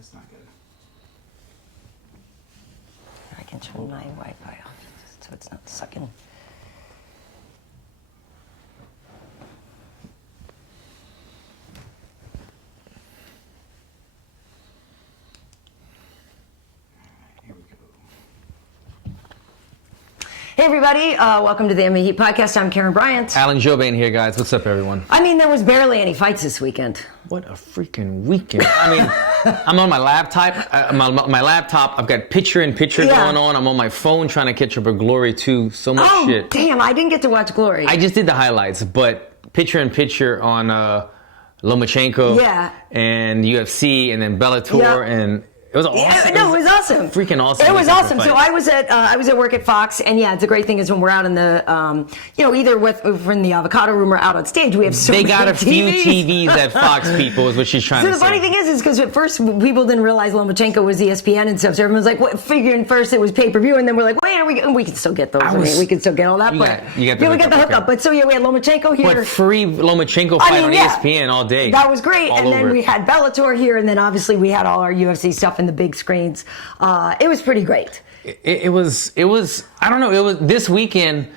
That's not good. I can turn my Wi-Fi off so it's not sucking. Hey everybody, welcome to the MMA podcast. I'm Karyn Bryant. Jouban here, guys. What's up, everyone? I mean, there was barely any fights this weekend. What a freaking weekend. I mean, I'm on my laptop. My laptop, I've got picture-in-picture going on. I'm on my phone trying to catch up with Glory, too. So much shit. Oh, damn, I didn't get to watch Glory. I just did the highlights, but picture-in-picture on Lomachenko and UFC and then Bellator and... It was awesome. Yeah, no, it was awesome. Freaking awesome. It was awesome. So I was at work at Fox, and yeah, it's a great thing is when we're out in the, either we're in the avocado room or out on stage, we have so many They got a few TVs at Fox, people, is what she's trying to say. So the funny thing is because at first people didn't realize Lomachenko was ESPN and stuff. So everyone's like, figuring first it was pay-per-view, and then we're like, wait, we can still get those. I mean, we can still get all that. We got the hookup. Okay. But so yeah, we had Lomachenko here. But free Lomachenko fight on ESPN all day. That was great. And then we had Bellator here, and then obviously we had all our UFC stuff in the big screens. It was pretty great. It was I don't know, it was this weekend,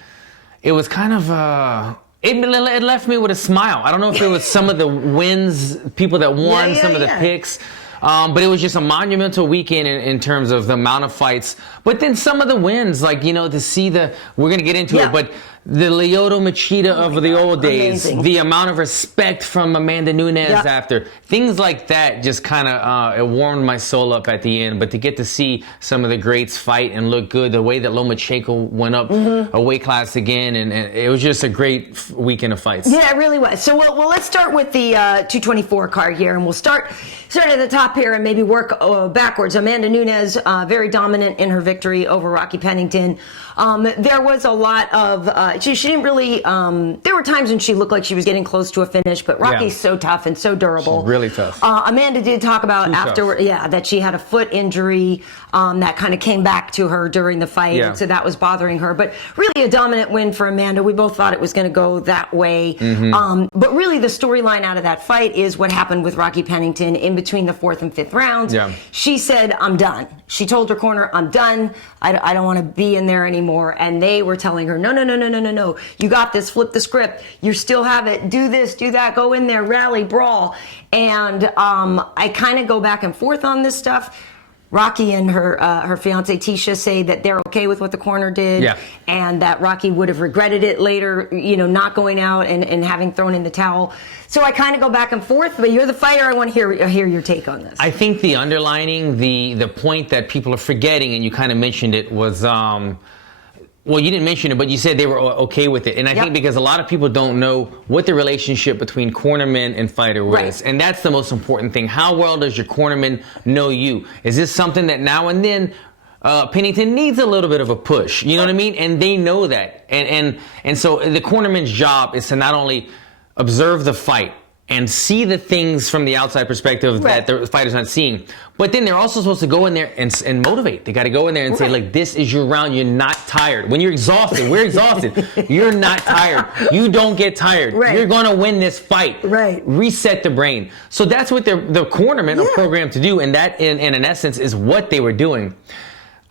it was kind of it left me with a smile. I don't know if it was some of the wins, people that won, some of the picks. But it was just a monumental weekend in terms of the amount of fights. But then some of the wins, like, to see we're going to get into it, but the Lyoto Machida of the old days, the amount of respect from Amanda Nunes after, things like that just kind of, it warmed my soul up at the end. But to get to see some of the greats fight and look good, the way that Lomachenko went up a weight class again, and it was just a great weekend of fights. Yeah, it really was. So, well, let's start with the 224 card here, and we'll start at the top here and maybe work backwards. Amanda Nunes, very dominant in her victory over Rocky Pennington. There was a lot of, she didn't really, there were times when she looked like she was getting close to a finish, but Rocky's so tough and so durable. She's really tough. Amanda did talk about afterward, that she had a foot injury that kind of came back to her during the fight, and so that was bothering her. But really a dominant win for Amanda. We both thought it was going to go that way. But really the storyline out of that fight is what happened with Rocky Pennington in between the 4th and 5th rounds. She said, I'm done. She told her corner, I'm done. I don't want to be in there anymore. And they were telling her, no. You got this. Flip the script. You still have it. Do this, do that. Go in there, rally, brawl. And I kind of go back and forth on this stuff. Rocky and her fiance Tisha say that they're okay with what the corner did, and that Rocky would have regretted it later, not going out and having thrown in the towel. So I kind of go back and forth, but you're the fighter. I want to hear your take on this. I think the underlining, the point that people are forgetting, and you kind of mentioned it, was well, you didn't mention it, but you said they were okay with it. And I think because a lot of people don't know what the relationship between cornerman and fighter is. And that's the most important thing. How well does your cornerman know you? Is this something that now and then Pennington needs a little bit of a push? You know what I mean? And they know that. And so the cornerman's job is to not only observe the fight and see the things from the outside perspective that the fighter's not seeing. But then they're also supposed to go in there and motivate. They got to go in there and say, like, this is your round. You're not tired. When you're exhausted, we're exhausted. You're not tired. You don't get tired. You're going to win this fight. Reset the brain. So that's what the cornermen are programmed to do. And that, in essence, is what they were doing.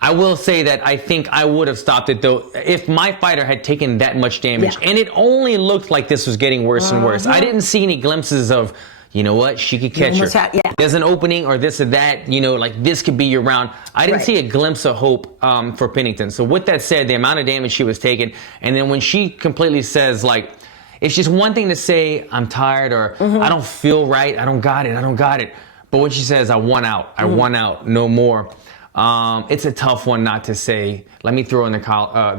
I will say that I think I would have stopped it, though, if my fighter had taken that much damage. And it only looked like this was getting worse and worse. I didn't see any glimpses of, you know what, she could catch her. There's an opening or this or that, like this could be your round. I didn't see a glimpse of hope for Pennington. So with that said, the amount of damage she was taking, and then when she completely says, like, it's just one thing to say, I'm tired, or I don't feel right, I don't got it. But when she says, I won out, no more. It's a tough one not to say, let me throw in the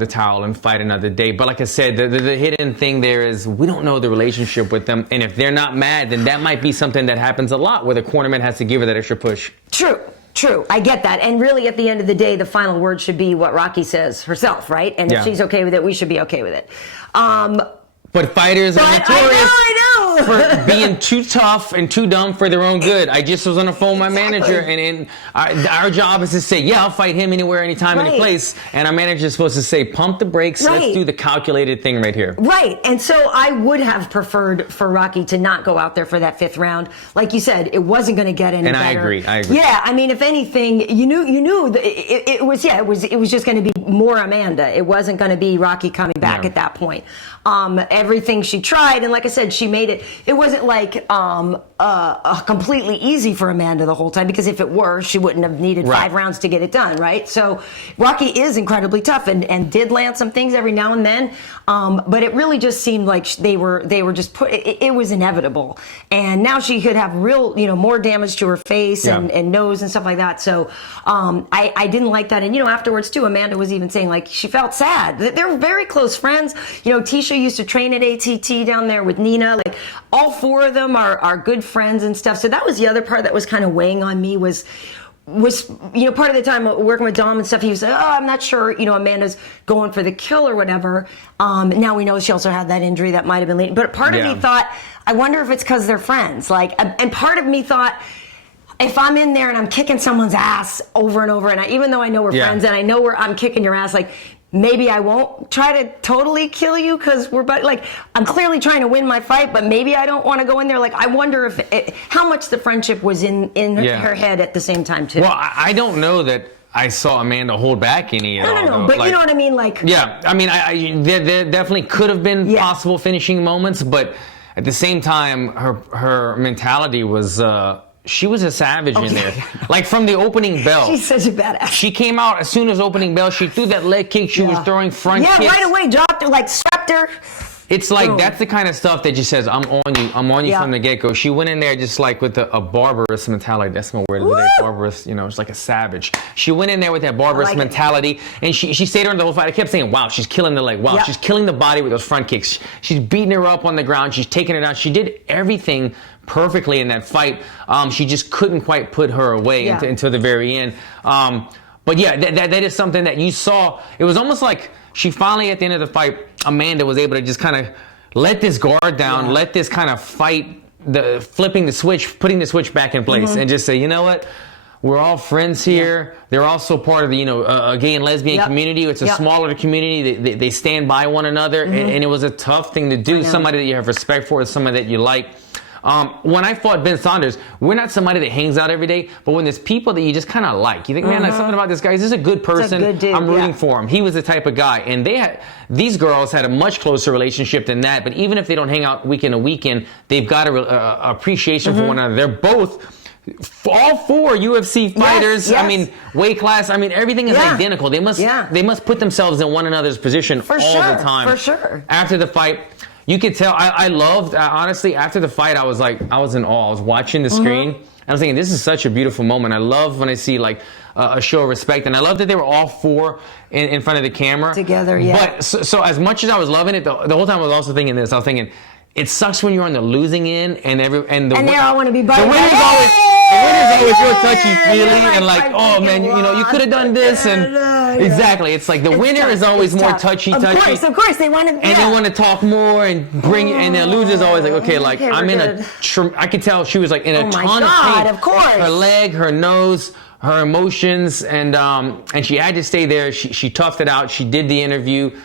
towel and fight another day. But like I said, the hidden thing there is we don't know the relationship with them. And if they're not mad, then that might be something that happens a lot where the cornerman has to give her that extra push. True. I get that. And really, at the end of the day, the final word should be what Rocky says herself, right? And if she's okay with it, we should be okay with it. But fighters are notorious. I know. for being too tough and too dumb for their own good. I just was on the phone with my manager, and our job is to say, yeah, I'll fight him anywhere, anytime, any place. And our manager is supposed to say, pump the brakes. Let's do the calculated thing right here. Right. And so I would have preferred for Rocky to not go out there for that 5th round. Like you said, it wasn't going to get any better. I agree. Yeah. I mean, if anything, you knew that it was just going to be more Amanda. It wasn't going to be Rocky coming back at that point. Everything she tried, and like I said, she made it. It wasn't like completely easy for Amanda the whole time, because if it were, she wouldn't have needed 5 rounds to get it done, right? So Rocky is incredibly tough and did land some things every now and then, but it really just seemed like they were just it was inevitable, and now she could have real, more damage to her face and nose and stuff like that. So I didn't like that, and afterwards too, Amanda was even saying like she felt sad. They're very close friends. Tisha used to train at H.E.A.T down there with Nina. Like all 4 of them are good friends and stuff. So that was the other part that was kind of weighing on me was part of the time working with Dom and stuff, he was like, I'm not sure, Amanda's going for the kill or whatever. Now we know she also had that injury that might have been late. But part of me thought, I wonder if it's because they're friends. Like, and part of me thought, if I'm in there and I'm kicking someone's ass over and over, and even though I know we're friends and I know I'm kicking your ass, like, maybe I won't try to totally kill you because I'm clearly trying to win my fight, but maybe I don't want to go in there. Like, I wonder how much the friendship was in her head at the same time too. Well, I don't know that I saw Amanda hold back any at all. No, but you know what I mean? Like, yeah, I mean, there definitely could have been possible finishing moments, but at the same time, her mentality was. She was a savage in there. Like from the opening bell. She's such a badass. She came out as soon as opening bell. She threw that leg kick. She was throwing front kicks. Yeah, right away. Dropped her, like swept her. It's like that's the kind of stuff that just says, I'm on you. I'm on you from the get-go. She went in there just like with a barbarous mentality. That's my word. Barbarous, it's like a savage. She went in there with that barbarous mentality, and she stayed on the whole fight. I kept saying, wow, she's killing the leg. Wow, she's killing the body with those front kicks. She's beating her up on the ground. She's taking her down. She did everything perfectly in that fight. She just couldn't quite put her away until the very end. But yeah, that is something that you saw. It was almost like she finally, at the end of the fight, Amanda was able to just kind of let this guard down, let this kind of fight, flipping the switch, putting the switch back in place, and just say, you know what? We're all friends here. They're also part of the, gay and lesbian community. It's a smaller community. They stand by one another, and it was a tough thing to do. Somebody that you have respect for is somebody that you like. When I fought Ben Saunders, we're not somebody that hangs out every day, but when there's people that you just kind of like, you think, man, like something about this guy, he's just a good person. A good dude, I'm rooting for him. He was the type of guy. And these girls had a much closer relationship than that, but even if they don't hang out weekend to weekend, they've got an appreciation for one another. They're both all 4 UFC fighters. Yes. I mean, weight class. I mean, everything is identical. They must put themselves in one another's position all the time. For sure. After the fight, you could tell. I loved, honestly, after the fight, I was in awe. I was watching the screen, and I was thinking, this is such a beautiful moment. I love when I see like a show of respect, and I love that they were all 4 in front of the camera together. But so as much as I was loving it, the whole time I was also thinking this. I was thinking, it sucks when you're on the losing end, and they all want to be buddies. The winner's always real touchy-feely, and like, oh man, you could have done this, and exactly, it's like the winner is always more touchy-touchy. Of course, they want to, and they want to talk more and bring, and the loser's always like, okay, like I'm in I could tell she was like in a ton of pain. Of course, her leg, her nose, her emotions, and she had to stay there. She toughed it out. She did the interview.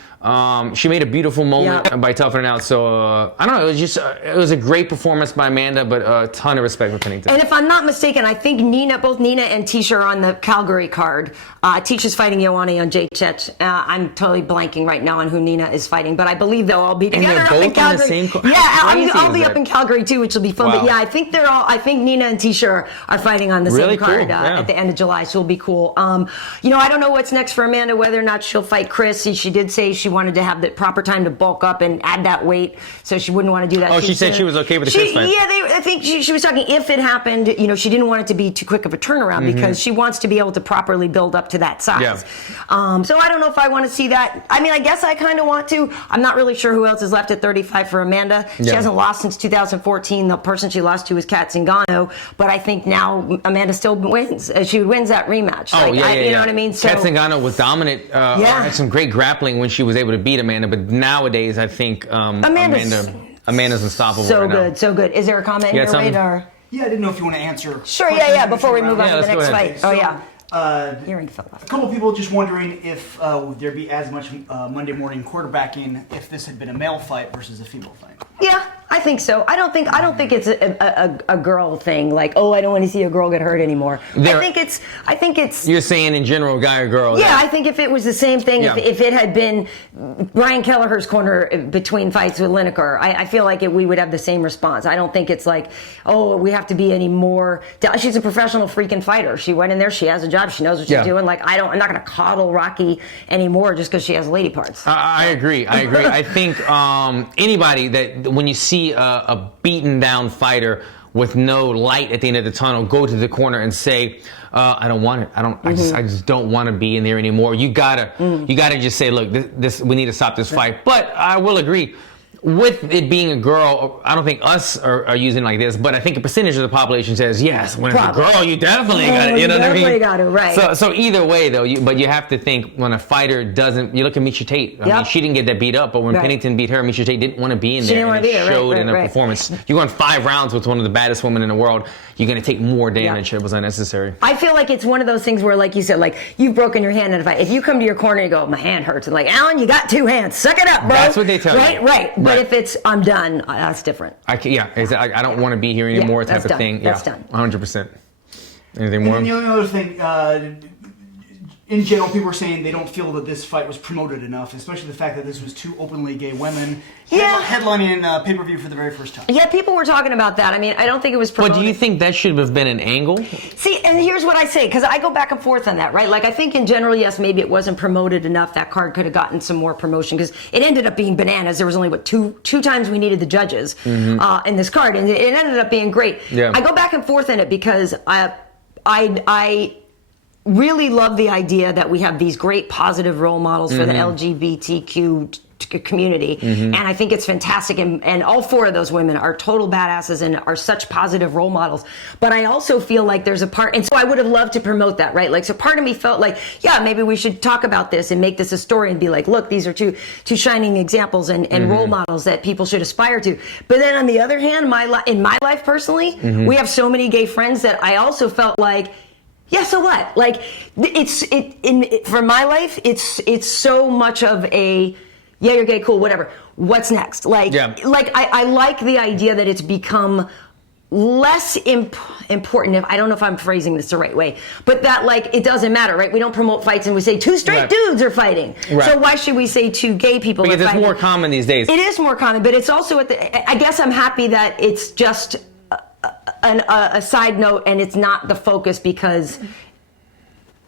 She made a beautiful moment by toughing it out. So I don't know. It was a great performance by Amanda, but a ton of respect for Pennington. And if I'm not mistaken, I think both Nina and Tisha are on the Calgary card. Tisha's fighting Ioane on H.E.A.T. I'm totally blanking right now on who Nina is fighting, but I believe they'll all be together. And they're both in the same card. Yeah, I'll be up in Calgary too, which will be fun. Wow. But yeah, I think Nina and Tisha are fighting on the same card at the end of July, so it'll be cool. I don't know what's next for Amanda, whether or not she'll fight Chris. She did say she wanted to have the proper time to bulk up and add that weight, so she wouldn't want to do that. Oh, she said she was okay with the Chris fight. Yeah, I think she was talking if it happened. She didn't want it to be too quick of a turnaround because she wants to be able to properly build up to that size. Yeah. So I don't know if I want to see that. I mean, I guess I kind of want to. I'm not really sure who else is left at 35 for Amanda. She hasn't lost since 2014. The person she lost to was Kat Zingano, but I think now Amanda still wins. She wins that rematch. You know what I mean? So, Kat Zingano was dominant. Had some great grappling when she was able to beat Amanda, but nowadays I think Amanda Amanda's unstoppable. So right good, now. so good. Is there a comment You here, got Wade? something? Or? Yeah, I didn't know if you want to answer. Sure, yeah. Before we move on to the let's next go ahead. fight. So, Oh, yeah. Hearing fell off. A couple people just wondering if would there be as much Monday morning quarterbacking if this had been a male fight versus a female fight? Yeah, I think so. I don't think it's a girl thing. Like, oh, I don't want to see a girl get hurt anymore. I think it's. You're saying in general, guy or girl? Yeah, I think if it was the same thing, if it had been Brian Kelleher's corner between fights with Lineker, I feel like we would have the same response. I don't think it's like, oh, we have to be any more. She's a professional freaking fighter. She went in there. She has a job. She knows what she's doing. Like, I'm not going to coddle Rocky anymore just because she has lady parts. I agree. I think anybody that when you see a beaten down fighter with no light at the end of the tunnel, go to the corner and say, I don't want it. I just don't want to be in there anymore. You gotta just say, look, this we need to stop this fight. But I will agree. With it being a girl, I don't think us are using it like this, but I think a percentage of the population says, yes, when it's a girl, you definitely got it. You know what I mean? Definitely got it, right. So either way, though, but you have to think when a fighter doesn't, you look at H.E.A.T. I mean, she didn't get that beat up, but when Pennington beat her, H.E.A.T didn't want to be in there. And it showed in her performance. You're going 5 rounds with one of the baddest women in the world. You're going to take more damage. It was unnecessary. I feel like it's one of those things where, like you said, like you've broken your hand in a fight. If you come to your corner and you go, my hand hurts, and like, Alan, you got 2 hands. Suck it up, bro. That's what they tell you. Right. But if it's, I'm done, that's different. I don't want to be here anymore type of thing. That's done. 100%. Anything more? And the only other thing, in general, people are saying they don't feel that this fight was promoted enough, especially the fact that this was 2 openly gay women headlining pay-per-view for the very first time. Yeah, people were talking about that. I mean, I don't think it was promoted. But do you think that should have been an angle? See, and here's what I say, because I go back and forth on that, right? Like, I think in general, yes, maybe it wasn't promoted enough. That card could have gotten some more promotion, because it ended up being bananas. There was only, two times we needed the judges in this card, and it ended up being great. Yeah. I go back and forth on it because I really love the idea that we have these great positive role models for the LGBTQ community, and I think it's fantastic, and all 4 of those women are total badasses and are such positive role models. But I also feel like there's a part, and so I would have loved to promote that, right? Like, so part of me felt like, yeah, maybe we should talk about this and make this a story and be like, look, these are two shining examples and role models that people should aspire to. But then on the other hand, in my life personally, we have so many gay friends that I also felt like, yeah, so what? Like, for my life, it's so much of a, yeah, you're gay, cool, whatever. What's next? Like, I like the idea that it's become less important. I don't know if I'm phrasing this the right way, but that, like, it doesn't matter, right? We don't promote fights and we say 2 straight dudes are fighting. Right. So why should we say 2 gay people are fighting? Because it's more common these days. It is more common, but it's also I guess I'm happy that it's just a side note and it's not the focus, because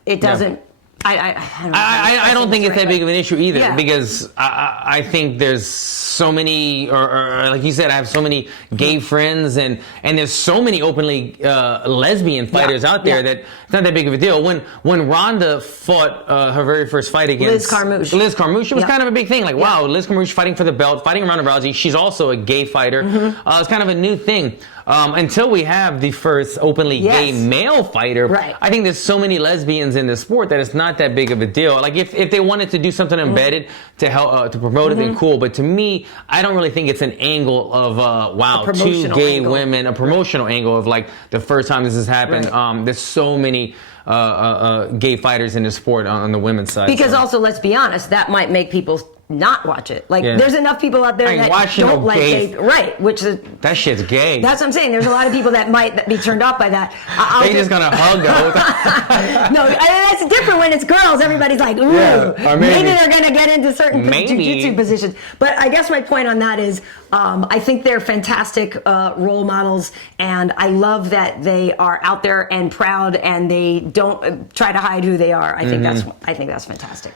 it doesn't. I don't think it's that big of an issue either, because I think there's so many, or like you said, I have so many gay friends, and there's so many openly lesbian fighters out there that it's not that big of a deal. When Ronda fought her very first fight against Liz Carmouche, it was kind of a big thing. Like, wow, Liz Carmouche fighting for the belt, fighting Ronda Rousey. She's also a gay fighter. It's kind of a new thing. Until we have the first openly gay male fighter, I think there's so many lesbians in the sport that it's not that big of a deal. Like, if they wanted to do something embedded to help to promote it, then cool. But to me, I don't really think it's an angle of wow, 2 gay women, a promotional angle of like the first time this has happened. There's so many gay fighters in the sport on the women's side. Because also, let's be honest, that might make people not watch it. Like, there's enough people out there that don't like gay, which is, that shit's gay. That's what I'm saying. There's a lot of people that might be turned off by that. They just gonna hug the No, that's different when it's girls. Everybody's like, ooh, maybe they're gonna get into certain jiu-jitsu positions. But I guess my point on that is, I think they're fantastic role models, and I love that they are out there and proud, and they don't try to hide who they are. I think that's fantastic.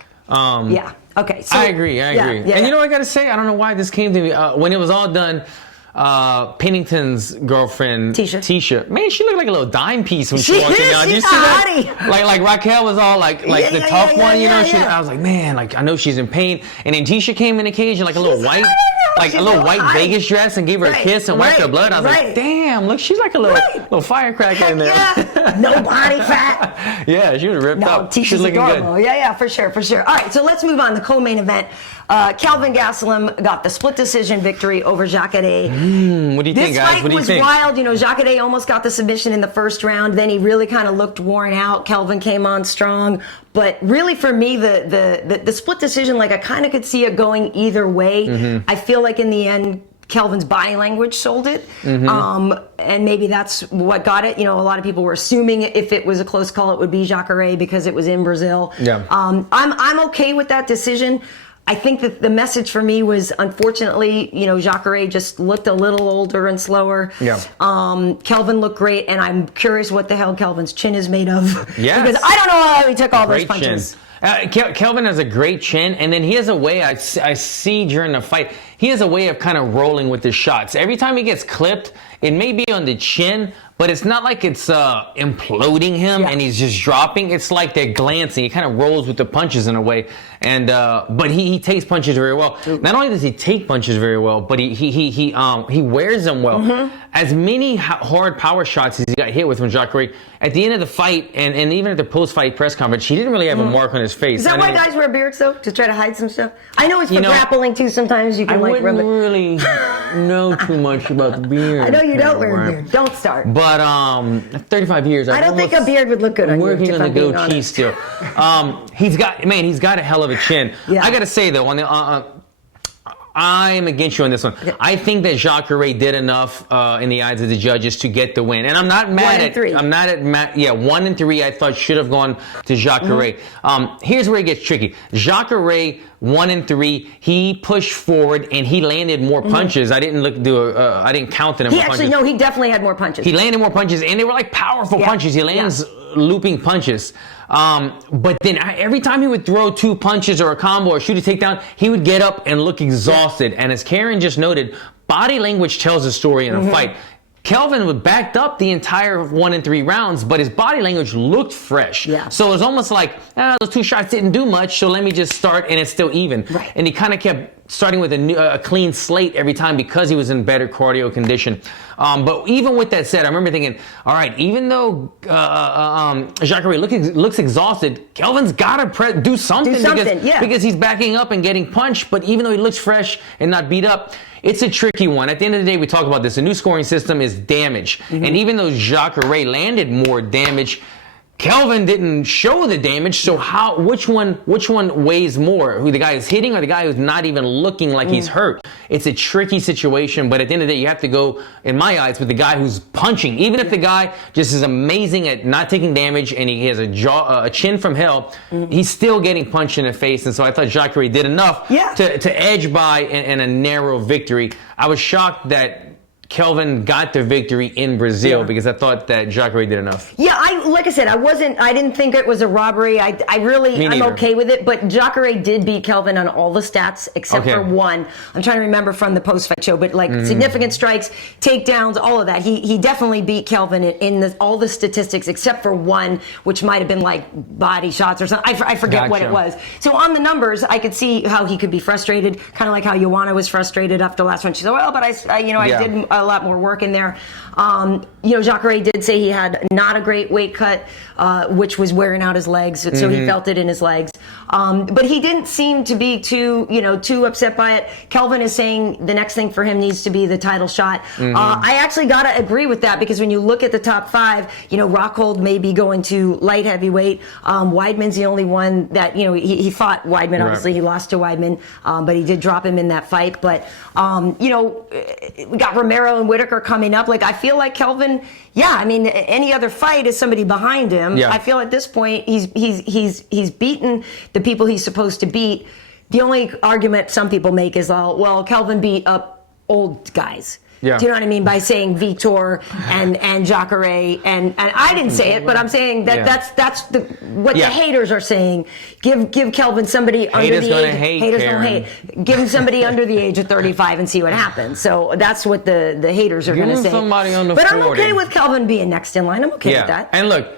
Okay. So, I agree. And you know what I got to say? I don't know why this came to me. When it was all done, Pennington's girlfriend, Tisha, man, she looked like a little dime piece when she walked in. Did you see that? Like Raquel was all like the tough one, you know? I was like, man, like, I know she's in pain. And then Tisha came in the cage in like a little white, Vegas dress and gave her a kiss and wiped her blood. I was like, damn, look, she's like a little firecracker in there. no body fat. Yeah, she was ripped up. She's looking adorable. Good. Yeah, for sure. All right, so let's move on. The co-main event. Kelvin Gastelum got the split decision victory over H.E.A.T. What do you think, guys? What do you think? This fight was wild. H.E.A.T almost got the submission in the first round. Then he really kind of looked worn out. Kelvin came on strong. But really, for me, the split decision, like I kind of could see it going either way. I feel like in the end, Kelvin's body language sold it, and maybe that's what got it. A lot of people were assuming if it was a close call, it would be Jacare because it was in Brazil. Yeah. I'm okay with that decision. I think that the message for me was, unfortunately, Jacare just looked a little older and slower. Yeah. Kelvin looked great, and I'm curious what the hell Kelvin's chin is made of. Yes. Because I don't know how he took all those punches. Kelvin has a great chin, and then he has a way I see during the fight. He has a way of kind of rolling with his shots. Every time he gets clipped, it may be on the chin, but it's not like it's imploding him and he's just dropping. It's like they're glancing. He kind of rolls with the punches in a way, and but he takes punches very well. Not only does he take punches very well, but he wears them well. As many hard power shots as he got hit with from Jacare, at the end of the fight and even at the post-fight press conference, he didn't really have a mark on his face. Is that why guys wear beards though, to try to hide some stuff? I know it's for grappling too. Sometimes you can I wouldn't really know too much about the beard. I know you don't wear a beard. Don't start. But 35 years. I don't think a beard would look good on you. Working on the goatee still. He's got a hell of a chin. Yeah. I got to say though, on the I am against you on this one. I think that Jacare did enough in the eyes of the judges to get the win, and I'm not mad at. 1 and 3. I'm not at. 1 and 3. I thought should have gone to Jacare. Here's where it gets tricky. Jacare 1 and 3. He pushed forward and he landed more punches. I didn't I didn't count the number of punches. He definitely had more punches. He landed more punches, and they were like powerful punches. He lands looping punches. But then every time he would throw 2 punches or a combo or shoot a takedown, he would get up and look exhausted. And as Karyn just noted, body language tells a story in a fight. Kelvin was backed up the entire 1 and 3 rounds, but his body language looked fresh. Yeah. So it was almost like, those 2 shots didn't do much, so let me just start, and it's still even. Right. And he kind of kept starting with a clean slate every time because he was in better cardio condition. But even with that said, I remember thinking, all right, even though Jacare looks exhausted, Kelvin's got to do something because he's backing up and getting punched. But even though he looks fresh and not beat up, it's a tricky one. At the end of the day, we talk about this. The new scoring system is damage. And even though Jacare landed more damage, Kelvin didn't show the damage, so which one weighs more? Who the guy is hitting or the guy who's not even looking like he's hurt? It's a tricky situation, but at the end of the day, you have to go, in my eyes, with the guy who's punching. Even if the guy just is amazing at not taking damage and he has a chin from hell, he's still getting punched in the face. And so I thought Jacare did enough to edge by in a narrow victory. I was shocked that Kelvin got the victory in Brazil because I thought that Jacare did enough. Yeah, like I said, I didn't think it was a robbery. I'm okay with it, but Jacare did beat Kelvin on all the stats except for one. I'm trying to remember from the post-fight show, but significant strikes, takedowns, all of that. He definitely beat Kelvin in all the statistics except for one, which might have been like body shots or something. I forget what it was. So on the numbers, I could see how he could be frustrated, kind of like how Joanna was frustrated after the last one. She said, well, but I did a lot more work in there. Jacare did say he had not a great weight cut, which was wearing out his legs, so he felt it in his legs. But he didn't seem to be too upset by it. Kelvin is saying the next thing for him needs to be the title shot. I actually gotta agree with that because when you look at the top 5, Rockhold may be going to light heavyweight. Weidman's the only one that he fought Weidman. Obviously, he lost to Weidman, but he did drop him in that fight. But we got Romero and Whitaker coming up. I feel like Kelvin, any other fight is somebody behind him. I feel at this point he's beaten the people he's supposed to beat. The only argument some people make is, well, Kelvin beat up old guys. Yeah. Do you know what I mean? By saying Vitor and Jacare and I didn't say it, but I'm saying that that's what the haters are saying. Give Kelvin somebody under the age. Haters gonna hate. Give him somebody under the age of 35 and see what happens. So that's what the haters are going to say. Somebody under but 40. I'm okay with Kelvin being next in line. I'm okay with that. And look,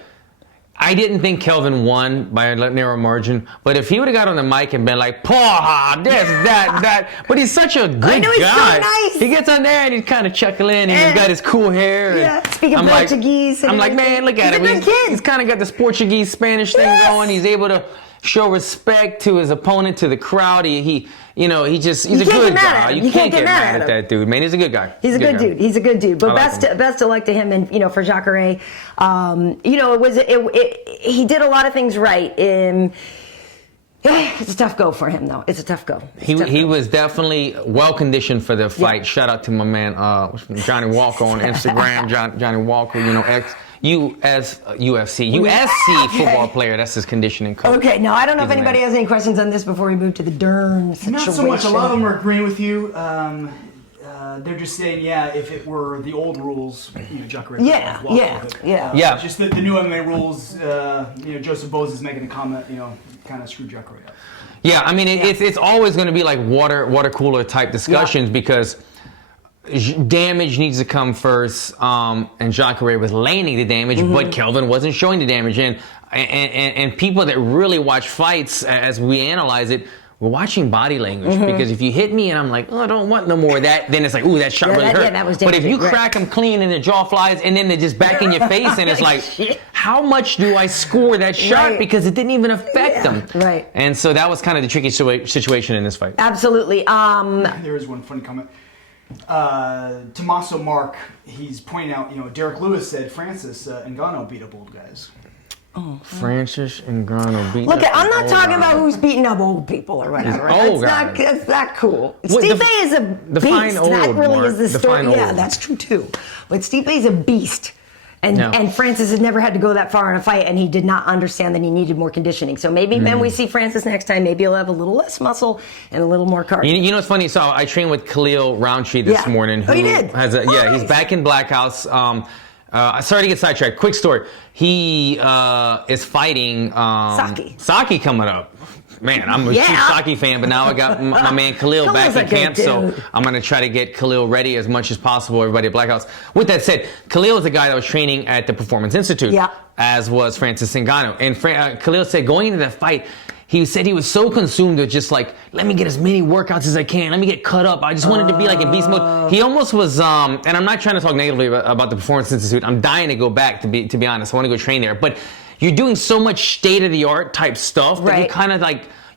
I didn't think Kelvin won by a narrow margin, but if he would have got on the mic and been like, "Paw, this, that," but he's such a good I know, he's guy. so nice. He gets on there and he's kind of chuckling, and he's got his cool hair. Yeah, speaking Portuguese. I'm like, man, look at him. He's kind of got this Portuguese Spanish thing going. He's able to show respect to his opponent, to the crowd. He's a good guy. You can't get mad at that dude, man. He's a good guy. He's a good dude. He's a good dude. But best of luck to him, and for Jacare, he did a lot of things right. It's a tough go for him, though. It's a tough go. He was definitely well conditioned for the fight. Yeah. Shout out to my man Johnny Walker on Instagram. Johnny Walker, UFC football player. That's his conditioning coach. Okay, now I don't know if anybody has any questions on this before we move to the Dern situation. Not so much. A lot of them are agreeing with you. They're just saying, if it were the old rules, Jacare. Yeah. Just the new MMA rules. Joseph Bose is making a comment. Kind of screwed Jacare up. Yeah, I mean, it's always going to be like water cooler type discussions because damage needs to come first, and Jacare was landing the damage, but Kelvin wasn't showing the damage. And people that really watch fights, as we analyze it, we're watching body language because if you hit me and I'm like, I don't want no more of that, then it's like, ooh, that shot really hurt. That was but if you crack them clean and the jaw flies and then they're just back in your face and it's like, how much do I score that shot because it didn't even affect them? Right. And so that was kind of the tricky situation in this fight. Absolutely. There is one funny comment. Tommaso Mark, he's pointing out, Derek Lewis said Francis Ngannou beat up old guys. Francis Ngannou beat Look, up I'm not talking about who's beating up old people or whatever. That's not cool. Stipe is a beast. That really is the story. Yeah, that's true too. But Stipe is a beast. And Francis has never had to go that far in a fight, and he did not understand that he needed more conditioning. So maybe when we see Francis next time, maybe he'll have a little less muscle and a little more cardio. You know what's funny? So I trained with Khalil Roundtree this morning. He did? He's back in Black House. Sorry to get sidetracked. Quick story. He is fighting Saki coming up. Man, I'm a huge Saki fan, but now I got my man Khalil back in camp, so I'm going to try to get Khalil ready as much as possible, everybody at Black House. With that said, Khalil is a guy that was training at the Performance Institute, as was Francis Ngannou. And Khalil said going into that fight, he said he was so consumed with just like, let me get as many workouts as I can. Let me get cut up. I just wanted to be like in beast mode. He almost was, and I'm not trying to talk negatively about the Performance Institute. I'm dying to go back, to be honest. I want to go train there. But you're doing so much state-of-the-art type stuff that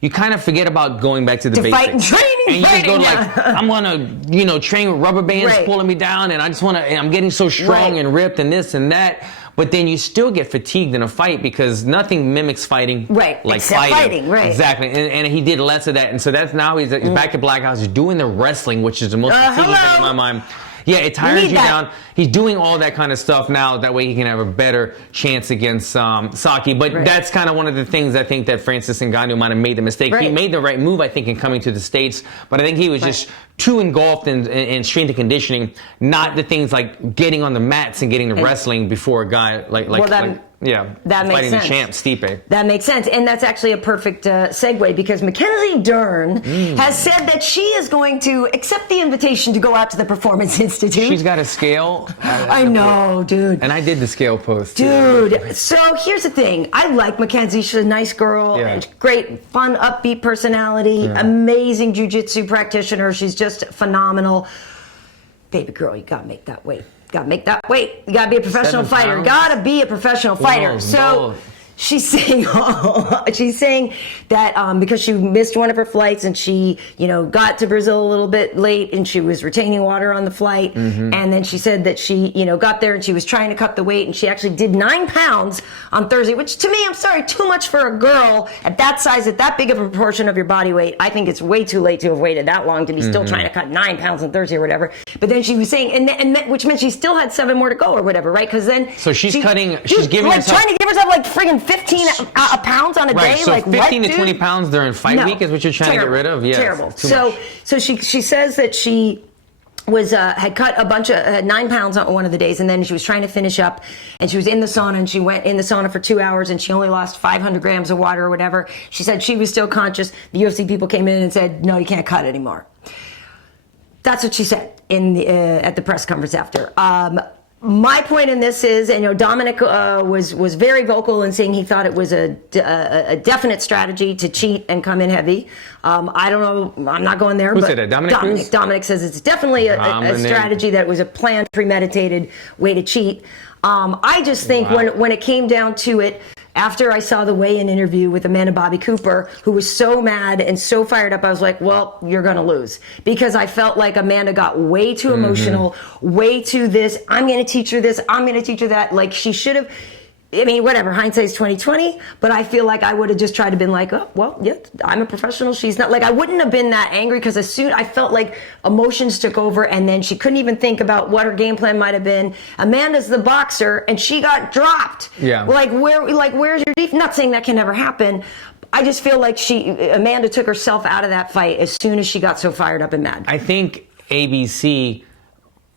you kind of forget about going back to the basics. Fight and training. And you just go like, I'm going to train with rubber bands pulling me down, and I just want to, and I'm getting so strong and ripped and this and that. But then you still get fatigued in a fight because nothing mimics fighting like fighting. Exactly. And he did less of that. And so that's now he's back at Black House. He's doing the wrestling, which is the most fatiguing thing in my mind. Yeah, it tires you down. He's doing all that kind of stuff now. That way he can have a better chance against Saki. But that's kind of one of the things I think that Francis Ngannou might have made the mistake. He made the right move, I think, in coming to the States. But I think he was just too engulfed in strength and conditioning, not the things like getting on the mats and getting the wrestling before a guy that makes fighting sense. The champ, Stipe. That makes sense. And that's actually a perfect segue because Mackenzie Dern has said that she is going to accept the invitation to go out to the Performance Institute. She's got a scale. I know, dude. And I did the scale post. Dude. So here's the thing. I like Mackenzie. She's a nice girl. Yeah. Great, fun, upbeat personality. Yeah. Amazing jiu-jitsu practitioner. She's just phenomenal. Baby girl, you got to make that weight. Got to make that weight. You got to be a professional fighter. Got to be a professional fighter. So she's saying that because she missed one of her flights and she, got to Brazil a little bit late and she was retaining water on the flight. And then she said that she, got there and she was trying to cut the weight and she actually did 9 pounds on Thursday, which to me, I'm sorry, too much for a girl at that size, at that big of a proportion of your body weight. I think it's way too late to have waited that long to be still trying to cut 9 pounds on Thursday or whatever. But then she was saying, which meant she still had 7 more to go or whatever, right? Because then she's giving herself, trying to give herself like friggin' 15 pounds on a day. So like 15 to 20 pounds during fight week is what you're trying to get rid of? Yeah. Terrible. So she says that she was had cut a bunch of 9 pounds on one of the days, and then she was trying to finish up, and she was in the sauna, and she went in the sauna for 2 hours, and she only lost 500 grams of water or whatever. She said she was still conscious. The UFC people came in and said, no, you can't cut anymore. That's what she said at the press conference after. My point in this is, and Dominic was very vocal in saying he thought it was a definite strategy to cheat and come in heavy. I don't know. I'm not going there. Who but said that? Dominic? Dominic says it's definitely a strategy that was a planned, premeditated way to cheat. I just think when it came down to it, after I saw the weigh-in interview with Amanda Bobby Cooper, who was so mad and so fired up, I was like, well, you're going to lose. Because I felt like Amanda got way too emotional, way too this, I'm going to teach her this, I'm going to teach her that. Like, she should have, I mean, whatever, hindsight's 20/20, but I feel like I would have just tried to been like, oh, well, yeah, I'm a professional, she's not. Like, I wouldn't have been that angry because as soon, I felt like emotions took over and then she couldn't even think about what her game plan might have been. Amanda's the boxer and she got dropped. Yeah. Where's your defense? Not saying that can never happen. I just feel like Amanda took herself out of that fight as soon as she got so fired up and mad. I think ABC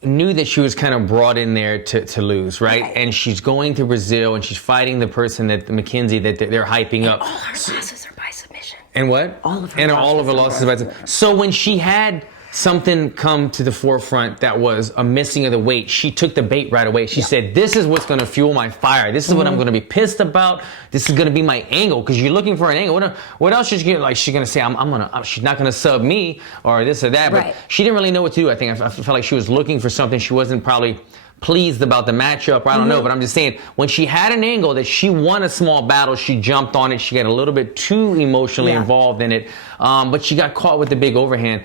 knew that she was kind of brought in there to lose, right? And she's going to Brazil and she's fighting the person that Mackenzie that they're hyping up. All her losses are by submission. And what? All of her losses are by submission. So when she had something come to the forefront that was a missing of the weight, she took the bait right away. She said, this is what's going to fuel my fire. This is what I'm going to be pissed about. This is going to be my angle, because you're looking for an angle. What else is she going to, like, she's going to say, she's not going to sub me or this or that. But she didn't really know what to do. I think I felt like she was looking for something. She wasn't probably pleased about the matchup. I don't know, but I'm just saying, when she had an angle that she won a small battle, she jumped on it. She got a little bit too emotionally involved in it, but she got caught with the big overhand.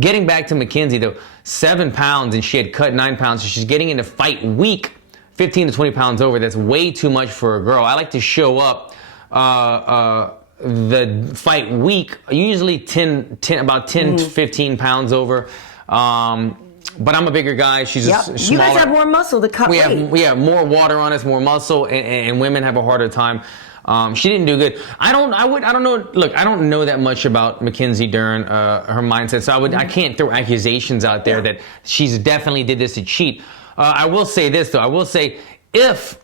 Getting back to Mackenzie, though, 7 pounds, and she had cut 9 pounds, so she's getting into fight week, 15 to 20 pounds over. That's way too much for a girl. I like to show up the fight week, usually about 10 to 15 pounds over. But I'm a bigger guy. She's just smaller. You guys have more muscle to cut weight. We have more water on us, more muscle, and women have a harder time. She didn't do good. I don't know. Look, I don't know that much about Mackenzie Dern, her mindset. So I can't throw accusations out there that she's definitely did this to cheat. I will say this though. I will say, if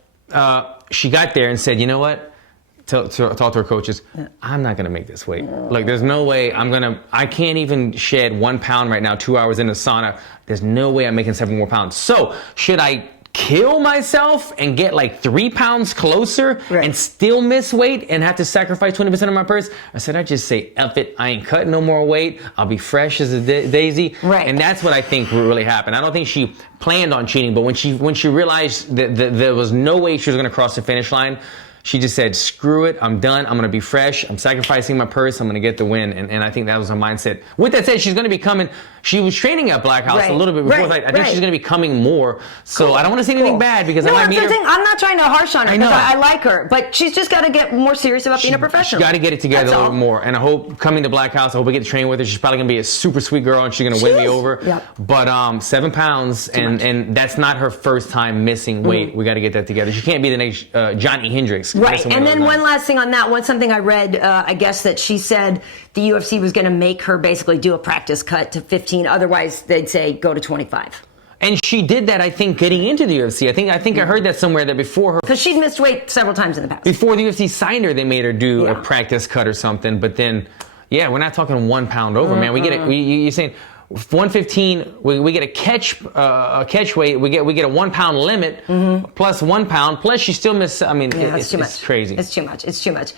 she got there and said, you know what, talk to her coaches, I'm not going to make this weight. Like, there's no way I can't even shed 1 pound right now, 2 hours in the sauna. There's no way I'm making 7 more pounds. So should I kill myself and get like 3 pounds closer and still miss weight and have to sacrifice 20% of my purse? I said, I just say, F it. I ain't cutting no more weight. I'll be fresh as a daisy. Right. And that's what I think really happened. I don't think she planned on cheating, but when she realized that there was no way she was going to cross the finish line, she just said, screw it, I'm done, I'm going to be fresh, I'm sacrificing my purse, I'm going to get the win. And I think that was her mindset. With that said, she's going to be coming, she was training at Black House a little bit before. I think she's going to be coming more. So I don't want to say anything bad, because I might meet her. I'm not trying to harsh on her, because I like her. But she's just got to get more serious about being a professional. She's got to get it together a little more. And I hope, coming to Black House, I hope I get to train with her. She's probably going to be a super sweet girl, and she's going to win me over. Yep. But 7 pounds, and that's not her first time missing weight. We got to get that together. She can't be the next Johnny Hendricks. Right. And then one last thing on that. Something I read, I guess, that she said the UFC was going to make her basically do a practice cut to 15. Otherwise, they'd say go to 25. And she did that, I think, getting into the UFC. I think I heard that somewhere, that before her... Because she'd missed weight several times in the past. Before the UFC signed her, they made her do a practice cut or something. But then, we're not talking 1 pound over, man. We get it. You're saying 115. We get a catch weight. We get a 1 pound limit plus 1 pound. Plus, she still missed. I mean, it's too much. It's crazy. It's too much. It's too much.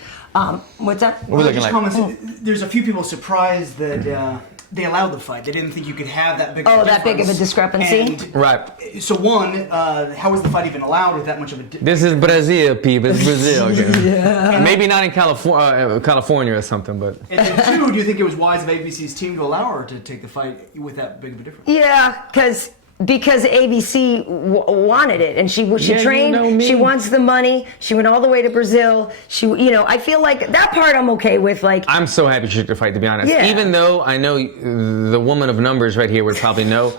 What's that? What are we looking like? There's a few people surprised that they allowed the fight. They didn't think you could have that big. That big of a discrepancy. And right. So how was the fight even allowed with that much of a? This is Brazil, people. It's Brazil. Okay. Maybe not in California or something, but. And two, do you think it was wise of ABC's team to allow her to take the fight with that big of a difference? Yeah, because ABC wanted it, and she trained. You know me. She wants the money. She went all the way to Brazil. I feel like that part I'm okay with. Like, I'm so happy she took the fight, to be honest. Yeah. Even though I know the woman of numbers right here would probably know,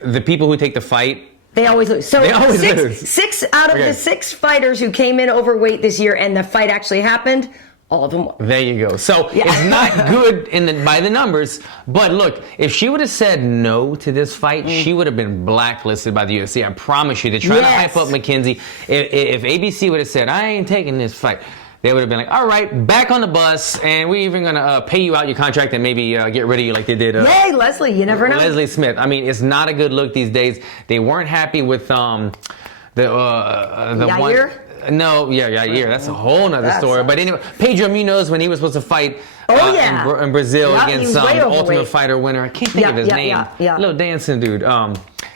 the people who take the fight, they always lose. So they always lose. 6 out of the 6 fighters who came in overweight this year, and the fight actually happened, all of them won. There you go. So it's not good by the numbers, but look, if she would have said no to this fight, she would have been blacklisted by the UFC. I promise you. They're trying to hype up Mackenzie. If ABC would have said, I ain't taking this fight, they would have been like, all right, back on the bus, and we're even going to pay you out your contract and maybe get rid of you like they did. Hey, Leslie, you never know. Leslie Smith. I mean, it's not a good look these days. They weren't happy with the Yair? one. No, Yair. That's a whole nother story. But anyway, Pedro Munoz, when he was supposed to fight in Brazil against Ultimate Fighter winner, I can't think of his name. Little dancing dude.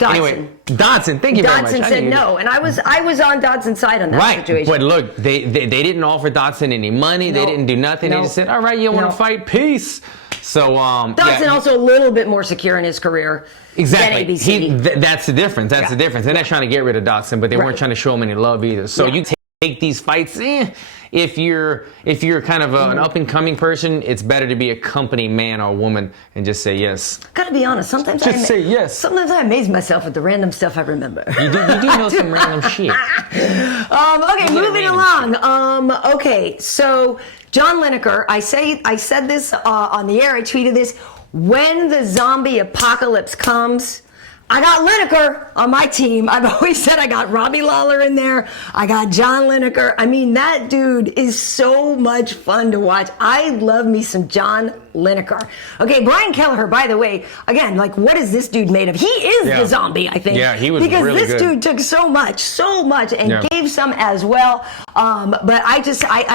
Anyway, Dodson. Thank you very much. Dodson said no, and I was on Dodson's side on that situation. But look, they didn't offer Dodson any money. They didn't do nothing. They just said, all right, you want to fight? Peace. So Dodson also a little bit more secure in his career. Exactly. That's the difference. That's the difference. They're not trying to get rid of Dodson, but they weren't trying to show him any love either. So you take these fights. If you're kind of an up and coming person, it's better to be a company man or woman and just say yes. Gotta be honest. Sometimes say yes. Sometimes I amaze myself at the random stuff I remember. You do know some random shit. Okay, moving along. Okay, so John Lineker, I said this on the air. I tweeted this. When the zombie apocalypse comes, I got Lineker on my team. I've always said I got Robbie Lawler in there. I got John Lineker. I mean, that dude is so much fun to watch. I love me some John Lineker. Okay, Brian Kelleher, by the way, again, like, what is this dude made of? He is the zombie, I think. Yeah, he was because really this dude took so much, and gave some as well. But I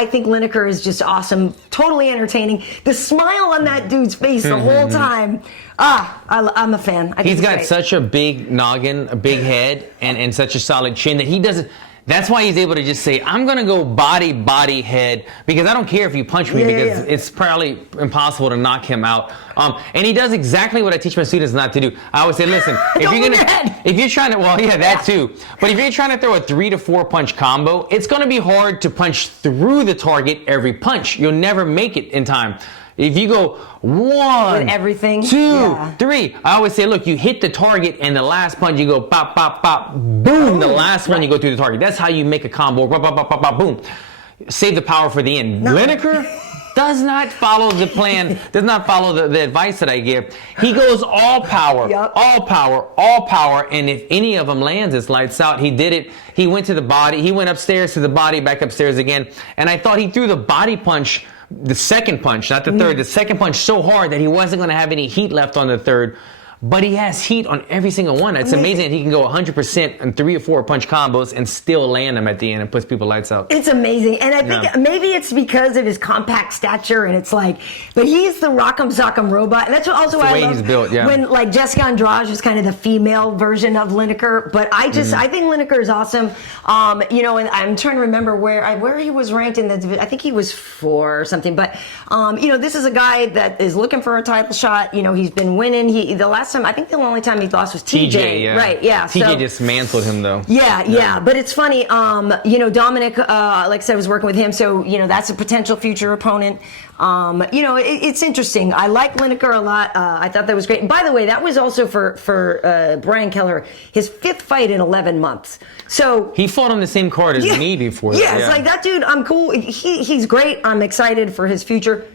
think Lineker is just awesome, totally entertaining. The smile on that dude's face the whole time. I'm a fan. He's got such a big noggin, a big head, and such a solid chin that he doesn't. That's why he's able to just say, I'm going to go body, head, because I don't care if you punch me, because it's probably impossible to knock him out. And he does exactly what I teach my students not to do. I always say, listen, if you're trying to, that too. But if you're trying to throw a 3 to 4 punch combo, it's going to be hard to punch through the target every punch. You'll never make it in time. If you go 1, with everything, 2, 3, I always say, look, you hit the target, and the last punch you go pop, pop, pop, boom. The last one you go through the target. That's how you make a combo. Pop, pop, pop, pop, pop, boom. Save the power for the end. Lineker does not follow the plan. Does not follow the advice that I give. He goes all power, all power. And if any of them lands, it's lights out. He did it. He went to the body. He went upstairs to the body, back upstairs again. And I thought he threw the body punch. The second punch, not the third, the second punch so hard that he wasn't going to have any heat left on the third. But he has heat on every single one. It's amazing that he can go 100% in 3 or 4 punch combos and still land them at the end and puts people lights out. It's amazing. And I think maybe it's because of his compact stature, and it's like, but he's the rock'em sock'em robot. And that's also why I love he's built, when, like, Jessica Andrade was kind of the female version of Lineker. But I think Lineker is awesome. And I'm trying to remember where he was ranked in the division. I think he was 4 or something. But, this is a guy that is looking for a title shot. He's been winning. I think the only time he lost was TJ. Right, yeah. TJ dismantled him, though. Yeah. But it's funny, Dominic, like I said, was working with him, so, that's a potential future opponent. It's interesting. I like Lineker a lot. I thought that was great. And by the way, that was also for Brian Kelleher, his 5th fight in 11 months. So he fought on the same card as me before. Yeah, it's like, that dude, I'm cool. He's great. I'm excited for his future.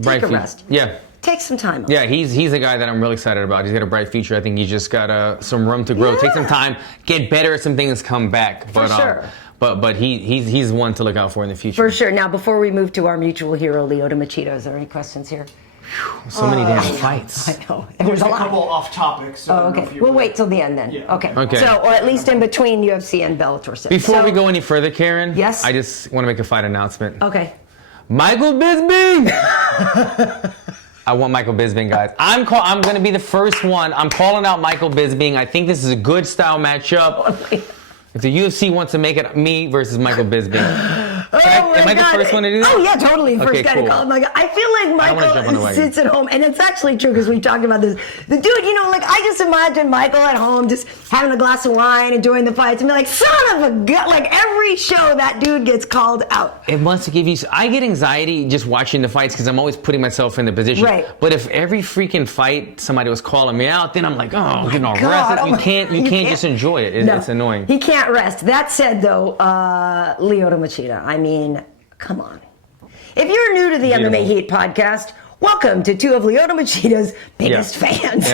Take a rest. Yeah. Take some time. Yeah, he's a guy that I'm really excited about. He's got a bright future. I think he's just got some room to grow. Take some time, get better at some things, come back. For sure. But he's one to look out for in the future. For sure. Now, before we move to our mutual hero, Lyoto Machida, is there any questions here? So many damn fights. I know. There's a couple off topics. So okay. We'll wait till the end then. Yeah. Okay. So, or at least in between UFC and Bellator 6. Before we go any further, Karyn. Yes. I just want to make a fight announcement. Okay. Michael Bisping. I want Michael Bisping, guys. I'm going to be the first one. I'm calling out Michael Bisping. I think this is a good style matchup. If the UFC wants to make it me versus Michael Bisping. Am I the first one to do that? Oh, yeah, totally. First guy to call him. I feel like Michael sits at home, and it's actually true because we talked about this. The dude, I just imagine Michael at home just having a glass of wine, enjoying the fights, and be like, son of a gun. Like, every show, that dude gets called out. It must give you... I get anxiety just watching the fights because I'm always putting myself in the position. Right. But if every freaking fight somebody was calling me out, then I'm like, I'm getting all rested. You can't just enjoy it. It's annoying. He can't rest. That said, though, Lyoto Machida, I mean, come on. If you're new to the MMA Heat podcast, welcome to two of Lyoto Machida's biggest fans.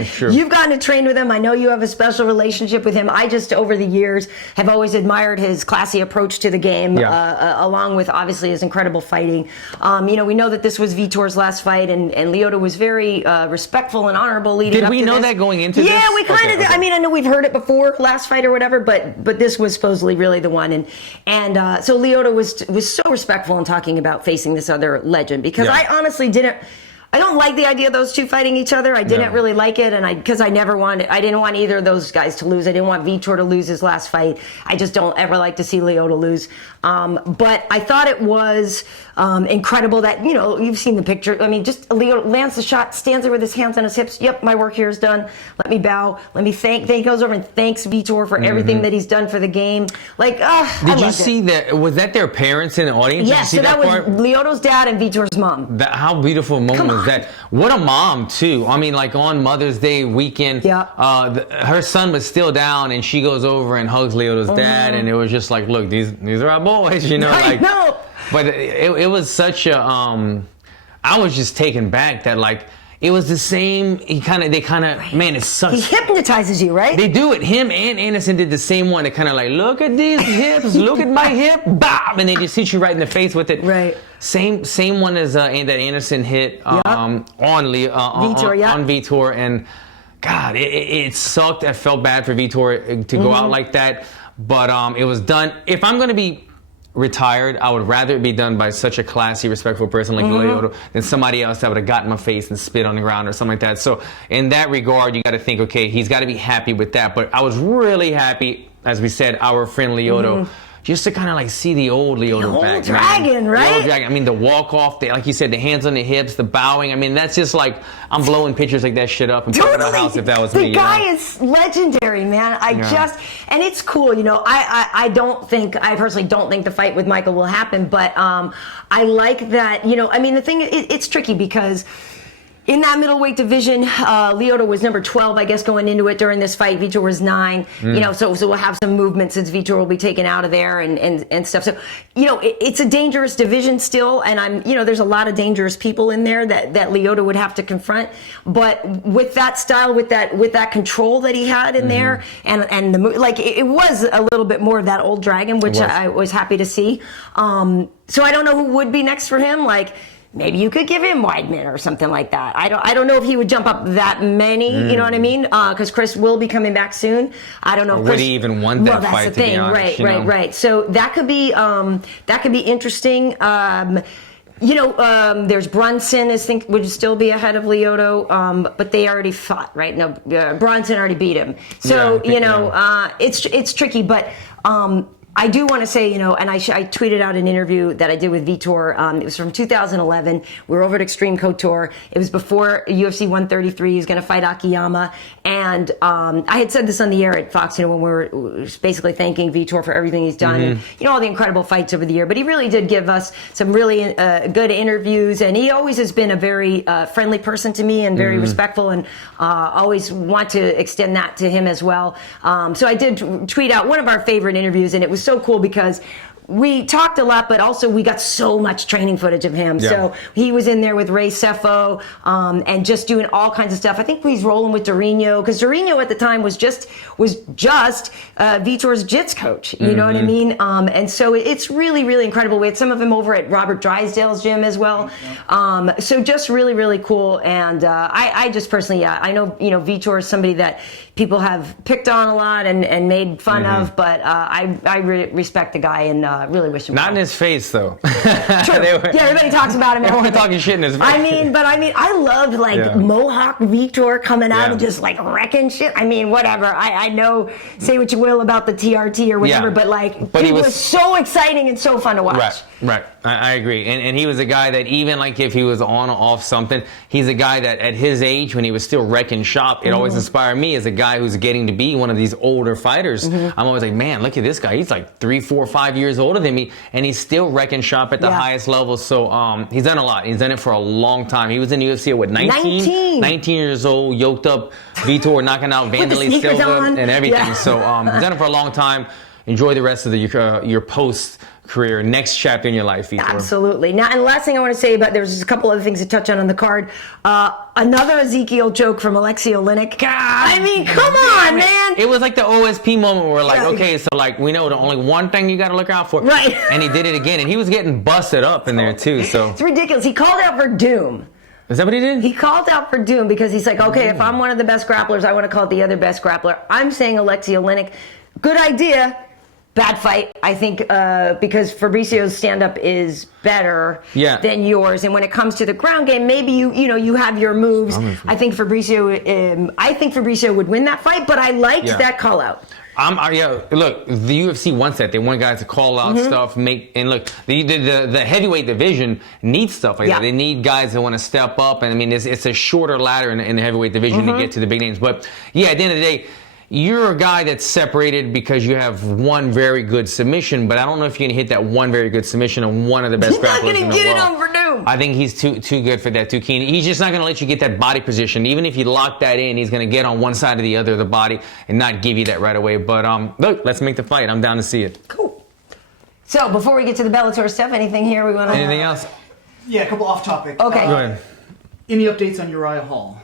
It's true. You've gotten to train with him. I know you have a special relationship with him. I just, over the years, have always admired his classy approach to the game, along with, obviously, his incredible fighting. We know that this was Vitor's last fight, and Lyoto was very respectful and honorable leading up to this. Did we know that going into this? Yeah, we kind of did. I mean, I know we've heard it before, last fight or whatever, but this was supposedly really the one. And so Lyoto was so respectful in talking about facing this other legend, because I honestly I don't like the idea of those two fighting each other. I didn't really like it, and because I didn't want either of those guys to lose. I didn't want Vitor to lose his last fight. I just don't ever like to see Lyoto lose. But I thought it was incredible that, you've seen the picture. I mean, just Lyoto lands the shot, stands there with his hands on his hips. Yep, my work here is done. Let me bow. Let me thank. Then he goes over and thanks Vitor for everything that he's done for the game. Did you see that? Was that their parents in the audience? Yes, so that was Lyoto's dad and Vitor's mom. How beautiful a moment was that? What a mom, too. I mean, on Mother's Day weekend, her son was still down, and she goes over and hugs Lyoto's dad, and it was just like, look, these are our boys, I know. But it was such a, I was just taken back that, it was the same. Man, it sucks. He hypnotizes you, right? They do it. Him and Anderson did the same one. They kind of look at these hips, look at my hip, bam, and they just hit you right in the face with it. Right. Same one as that Anderson hit on Vitor, and God, it sucked. I felt bad for Vitor to go out like that, but it was done. If I'm going to be retired, I would rather it be done by such a classy, respectful person like Lyoto than somebody else that would have gotten my face and spit on the ground or something like that. So in that regard, you got to think, okay, he's got to be happy with that. But I was really happy, as we said, our friend Lyoto, just to kind of see the old Lyoto back. Dragon, right? The old dragon. I mean, the walk off, like you said, the hands on the hips, the bowing. I mean, that's just I'm blowing pictures like that shit up and putting it in my house if that was me. The guy is legendary, man. And it's cool. I personally don't think the fight with Michael will happen, but I like that. I mean, the thing, it's tricky because in that middleweight division, Lyoto was number 12, I guess, going into it during this fight. Vitor was 9. So we'll have some movement since Vitor will be taken out of there and stuff. So, it's a dangerous division still, and there's a lot of dangerous people in there that Lyoto would have to confront. But with that style, with that control that he had in there, and it was a little bit more of that old dragon, which I was happy to see. So I don't know who would be next for him. Maybe you could give him Weidman or something like that. I don't know if he would jump up that many. You know what I mean? Because Chris will be coming back soon. I don't know. Would he even want that fight? That's the thing. Right. So that could be interesting. There's Brunson. I think would still be ahead of Lyoto, but they already fought, right? No, Brunson already beat him. So it's tricky, but. I do want to say, and I tweeted out an interview that I did with Vitor. It was from 2011. We were over at Extreme Couture. It was before UFC 133. He was going to fight Akiyama. And I had said this on the air at Fox, when we were basically thanking Vitor for everything he's done. And, all the incredible fights over the year. But he really did give us some really good interviews. And he always has been a very friendly person to me and very respectful. And always want to extend that to him as well. So I did tweet out one of our favorite interviews. And it was so cool because we talked a lot, but also we got so much training footage of him. Yeah. So he was in there with Ray Sefo and just doing all kinds of stuff. I think he's rolling with Dorino because Dorino at the time was just Vitor's jits coach. You know what I mean? And so it's really, really incredible. We had some of him over at Robert Drysdale's gym as well. So just really, really cool. And I just personally, I know Vitor is somebody that people have picked on a lot and made fun of, but I really respect the guy and really wish him not well. in his face though. True. Everybody talks about him. Everyone talking shit in his face. I loved Mohawk Vitor coming out and just wrecking shit. I mean, whatever. I know, say what you will about the TRT or whatever, but it was so exciting and so fun to watch. Right. I agree. And he was a guy that even if he was on or off something, he's a guy that at his age when he was still wrecking shop, it always inspired me as a guy who's getting to be one of these older fighters. I'm always like, man, look at this guy. He's 3, 4, 5 years older than me, and he's still wrecking shop at the highest level. So he's done a lot. He's done it for a long time. He was in the UFC at 19 years old, yoked up Vitor, knocking out Vanderlei Silva and everything. So he's done it for a long time. enjoy the rest of your post career, next chapter in your life, Vitor. Absolutely. Now, and the last thing I want to say about, there's just a couple other things to touch on the card. Another Ezekiel joke from Oleinik. God, I mean, come on, man. It was like the OSP moment where we're like, okay, so like we know the only one thing you got to look out for. Right. And he did it again, and he was getting busted up in there too. So it's ridiculous. He called out for Doom. Is that what he did? He called out for Doom because he's like, okay, if I'm one of the best grapplers, I want to call it the other best grappler. I'm saying Oleinik. Good idea. Bad fight, I think, because Fabricio's stand-up is better than yours. And when it comes to the ground game, maybe you have your moves. I think Fabricio would win that fight, but I liked that call out. Look, the UFC wants that. They want guys to call out stuff, and look, the heavyweight division needs stuff like that. They need guys that want to step up, and I mean, it's a shorter ladder in the heavyweight division to get to the big names. But yeah, at the end of the day, you're a guy that's separated because you have one very good submission, but I don't know if you can hit that one very good submission on one of the best grapplers in the world. He's not going to get it on for Doom. I think he's too good for that, too keen. He's just not going to let you get that body position. Even if you lock that in, he's going to get on one side or the other of the body and not give you that right away. But look, let's make the fight. I'm down to see it. Cool. So before we get to the Bellator stuff, anything here we want to... Anything else? Yeah, a couple off topic. Okay. Go ahead. Any updates on Uriah Hall?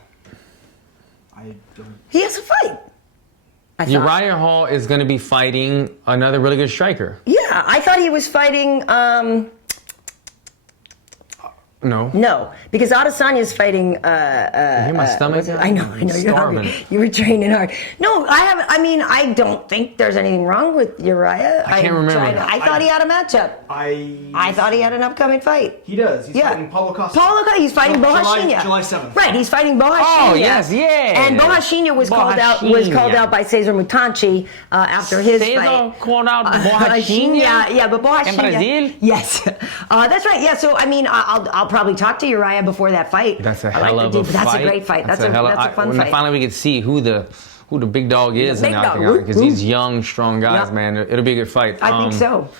He has a fight. Uriah Hall is going to be fighting another really good striker. Yeah, I thought he was fighting... No, because Adesanya's fighting... you hear my stomach? I know. You were training hard. No, I don't think there's anything wrong with Uriah. I can't remember. I thought he had a matchup. I thought he had an upcoming fight. He does. He's fighting Paulo Costa. He's fighting Bohashinia. July 7th. Right, he's fighting Bohashinia. Oh, yes, yeah. And Bohashinia was called out by Cesar Mutanchi after his fight. Cesar called out Bohashinia? Yeah, but Bohashinia. In Brazil? Yes. That's right. Yeah, so, I mean, I'll probably talk to Uriah before that fight. That's a hell of a fight. That's a great fight. That's a fun fight. Finally, we get to see who the big dog is in the octagon, because these young, strong guys, man. It'll be a good fight. I think so.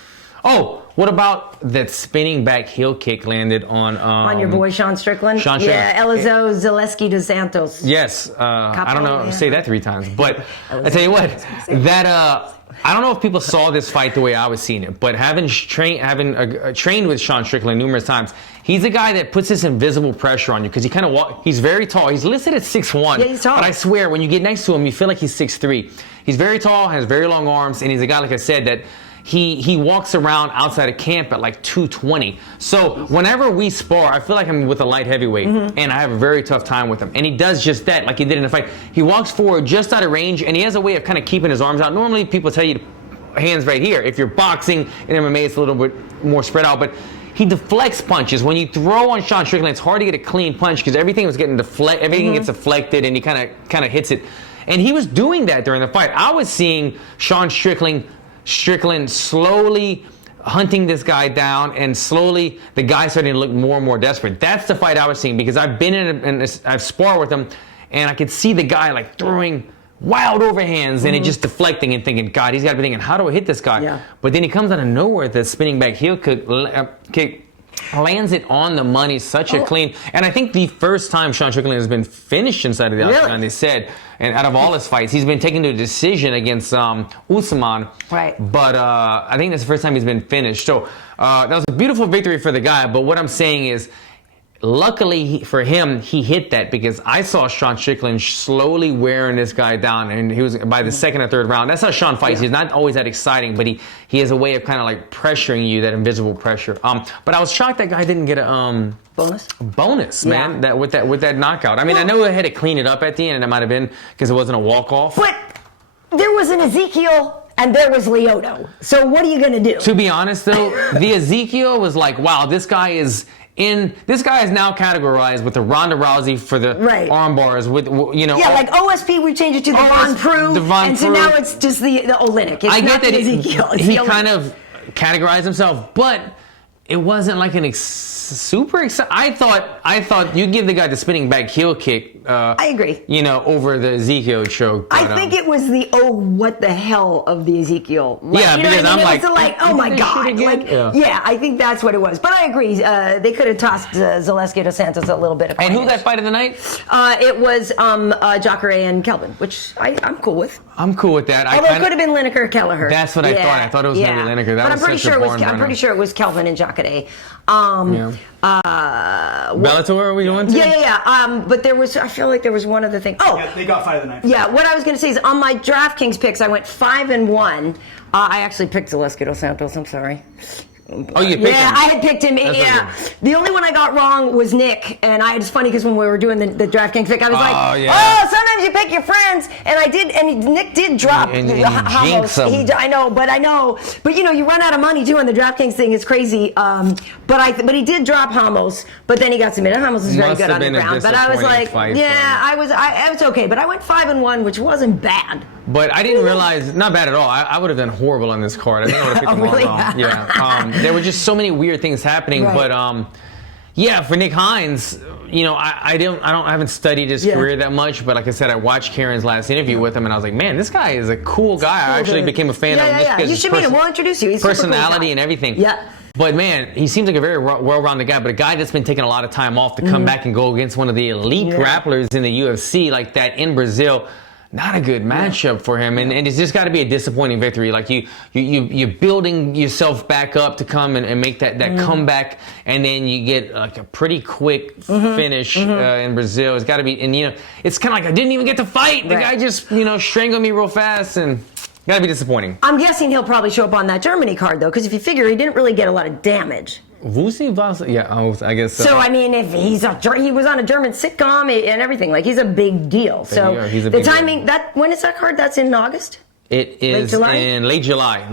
Oh, what about that spinning back heel kick landed on your boy Sean Strickland? Yeah, Elizo Zaleski dos Santos. Yes. I don't know. Say that 3 times, but I tell you what, that. I don't know if people saw this fight the way I was seeing it, but having trained with Sean Strickland numerous times, he's a guy that puts this invisible pressure on you because he kind of he's very tall. He's listed at 6'1". Yeah, he's tall. But I swear, when you get next to him, you feel like he's 6'3". He's very tall, has very long arms, and he's a guy, like I said, that he walks around outside of camp at like 220. So whenever we spar, I feel like I'm with a light heavyweight, and I have a very tough time with him. And he does just that, like he did in the fight. He walks forward just out of range, and he has a way of kind of keeping his arms out. Normally, people tell you to hands right here. If you're boxing in MMA, it's a little bit more spread out, but he deflects punches. When you throw on Sean Strickland, it's hard to get a clean punch because everything was getting everything gets deflected, and he kind of hits it. And he was doing that during the fight. I was seeing Sean Strickland slowly hunting this guy down, and slowly the guy starting to look more and more desperate. That's the fight I was seeing, because I've been I've sparred with him, and I could see the guy like throwing wild overhands and it just deflecting and thinking, God, he's got to be thinking, how do I hit this guy? Yeah. But then he comes out of nowhere with the spinning back heel kick, lands it on the money, such a clean. And I think the first time Sean Strickland has been finished inside of the octagon, they said, and out of all his fights, he's been taken to a decision against Usman. Right. But I think that's the first time he's been finished. So that was a beautiful victory for the guy. But what I'm saying is, luckily for him, he hit that, because I saw Sean Strickland slowly wearing this guy down, and he was by the second or third round. That's how Sean fights. He's not always that exciting, but he has a way of kind of like pressuring you, that invisible pressure. But I was shocked that guy didn't get a bonus, man. That with that knockout. I mean, I know they had to clean it up at the end, and it might have been because it wasn't a walk off. But there was an Ezekiel and there was Lyoto. So what are you gonna do? To be honest, though, the Ezekiel was like, wow, this guy is now categorized with the Ronda Rousey for the arm bars, with like OSP, we changed it to the Von Prue, and so now it's just the Oleinik. It's I not get that Ezekiel. he kind of categorized himself, but it wasn't like an super exciting. I thought you'd give the guy the spinning back heel kick. I agree. You know, over the Ezekiel choke. But, I think it was the what the hell of the Ezekiel. Like, yeah, because I'm like, oh my god, like I think that's what it was. But I agree, they could have tossed Zaleski dos Santos a little bit. Of and who that fight of the night? It was Jacare and Kelvin, which I'm cool with. I'm cool with that. Although it could have been Lineker Kelleher. That's what I thought. I thought it was going to be Lineker. That was such a barn burner. I'm pretty sure it was Kelvin and Jacare. Bellator, are we going to? Yeah. But I feel like there was one other thing. Oh, yeah, they got fight of the night. Yeah, what I was going to say is on my DraftKings picks, I went 5-1. I actually picked Zaleski dos Santos. I'm sorry. Oh, you picked him? Yeah, I had picked him. The only one I got wrong was Nick, and it's funny because when we were doing the DraftKings pick, I was sometimes you pick your friends, and I did, and Nick did drop and you jinx him. I know, but you run out of money too on the DraftKings thing. It's crazy. But he did drop Ramos, but then he got submitted. Ramos is very good on the ground, but I was like, I was okay, but I went 5-1, which wasn't bad. But I didn't realize, not bad at all. I would have done horrible on this card. I think I would have picked them all wrong. Yeah. There were just so many weird things happening. Right. But for Nick Hines, I haven't studied his career that much. But like I said, I watched Karyn's last interview with him, and I was like, man, this guy is a cool guy. I actually became a fan of him. Yeah. You should meet him. We'll introduce you. He's personality cool and everything. Yeah. But man, he seems like a very well-rounded guy, but a guy that's been taking a lot of time off to come back and go against one of the elite grapplers in the UFC like that in Brazil. Not a good matchup for him, and it's just got to be a disappointing victory. Like you're building yourself back up to come and make that comeback, and then you get like a pretty quick finish in Brazil. It's got to be, and it's kind of like I didn't even get to fight. The guy just strangled me real fast, and got to be disappointing. I'm guessing he'll probably show up on that Germany card though, because if you figure he didn't really get a lot of damage. I guess so. So I mean, if he was on a German sitcom and everything, like he's a big deal. So the timing when is that card? That's in August. It is in late July.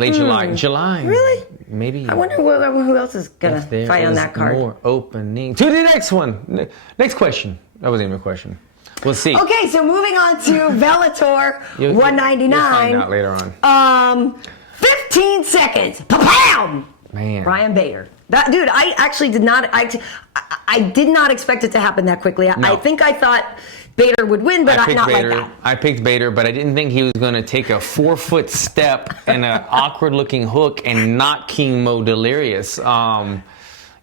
July. Really? Maybe. I wonder who else is gonna fight on that card. More opening to the next one. Next question. That wasn't even a question. We'll see. Okay, so moving on to Bellator 199. You'll find out later on. 15 seconds. Pa-pow! Man. Brian Bader. That dude, I actually did not. I did not expect it to happen that quickly. No. I think I thought Bader would win, but not Bader. like that. I picked Bader, but I didn't think he was going to take a 4-foot step and an awkward-looking hook and knock King Mo delirious. Man.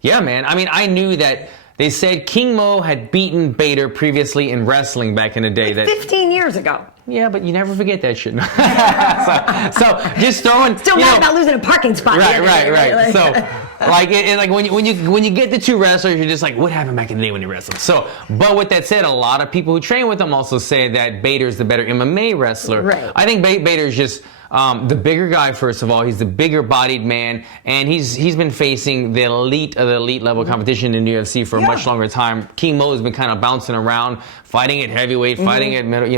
I mean, I knew that. They said King Mo had beaten Bader previously in wrestling back in the day. 15 years ago. Yeah, but you never forget that shit. so just throwing. Still mad about losing a parking spot. Right. So, like when you get the two wrestlers, you're just like, what happened back in the day when they wrestled? So, but with that said, a lot of people who train with them also say that Bader's the better MMA wrestler. Right. I think Bader's just. The bigger guy, first of all, he's the bigger bodied man, and he's been facing the elite of the elite level competition in the UFC for a much longer time. King Mo has been kind of bouncing around, fighting at heavyweight, fighting at middle,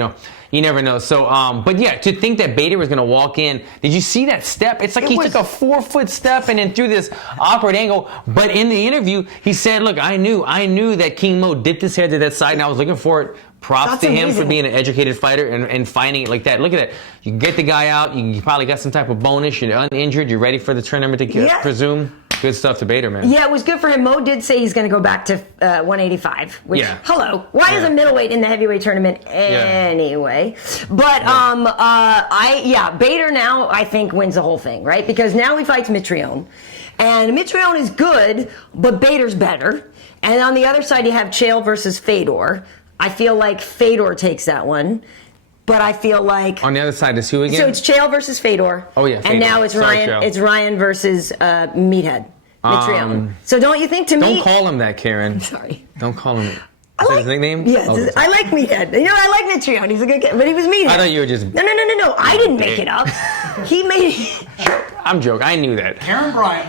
you never know. So, but yeah, to think that Bader was going to walk in, did you see that step? It's like he took a 4-foot step and then threw this awkward angle. But in the interview, he said, look, I knew that King Mo dipped his head to that side, and I was looking for it. Props to him for being an educated fighter and finding it like that. Look at that. You get the guy out. You probably got some type of bonus. You're uninjured. You're ready for the tournament to presume. Good stuff to Bader, man. Yeah, it was good for him. Mo did say he's going to go back to 185. Which, hello. Why is a middleweight in the heavyweight tournament anyway? But, Bader now, I think, wins the whole thing, right? Because now he fights Mitrione. And Mitrione is good, but Bader's better. And on the other side, you have Chael versus Fedor. I feel like Fedor takes that one, but I feel like on the other side is who again? So it's Chael versus Fedor. Oh yeah, Fedor. And now it's Ryan. Chael. It's Ryan versus Meathead. Mitrione. So don't you think Don't call him that, Karyn. I'm sorry. Don't call him. Is that his nickname? Yes, I like Meathead. I like Mitrione. He's a good kid, but he was Meathead. I thought you were just. No. I didn't make it up. He made it. I'm joking. I knew that. Karyn Bryant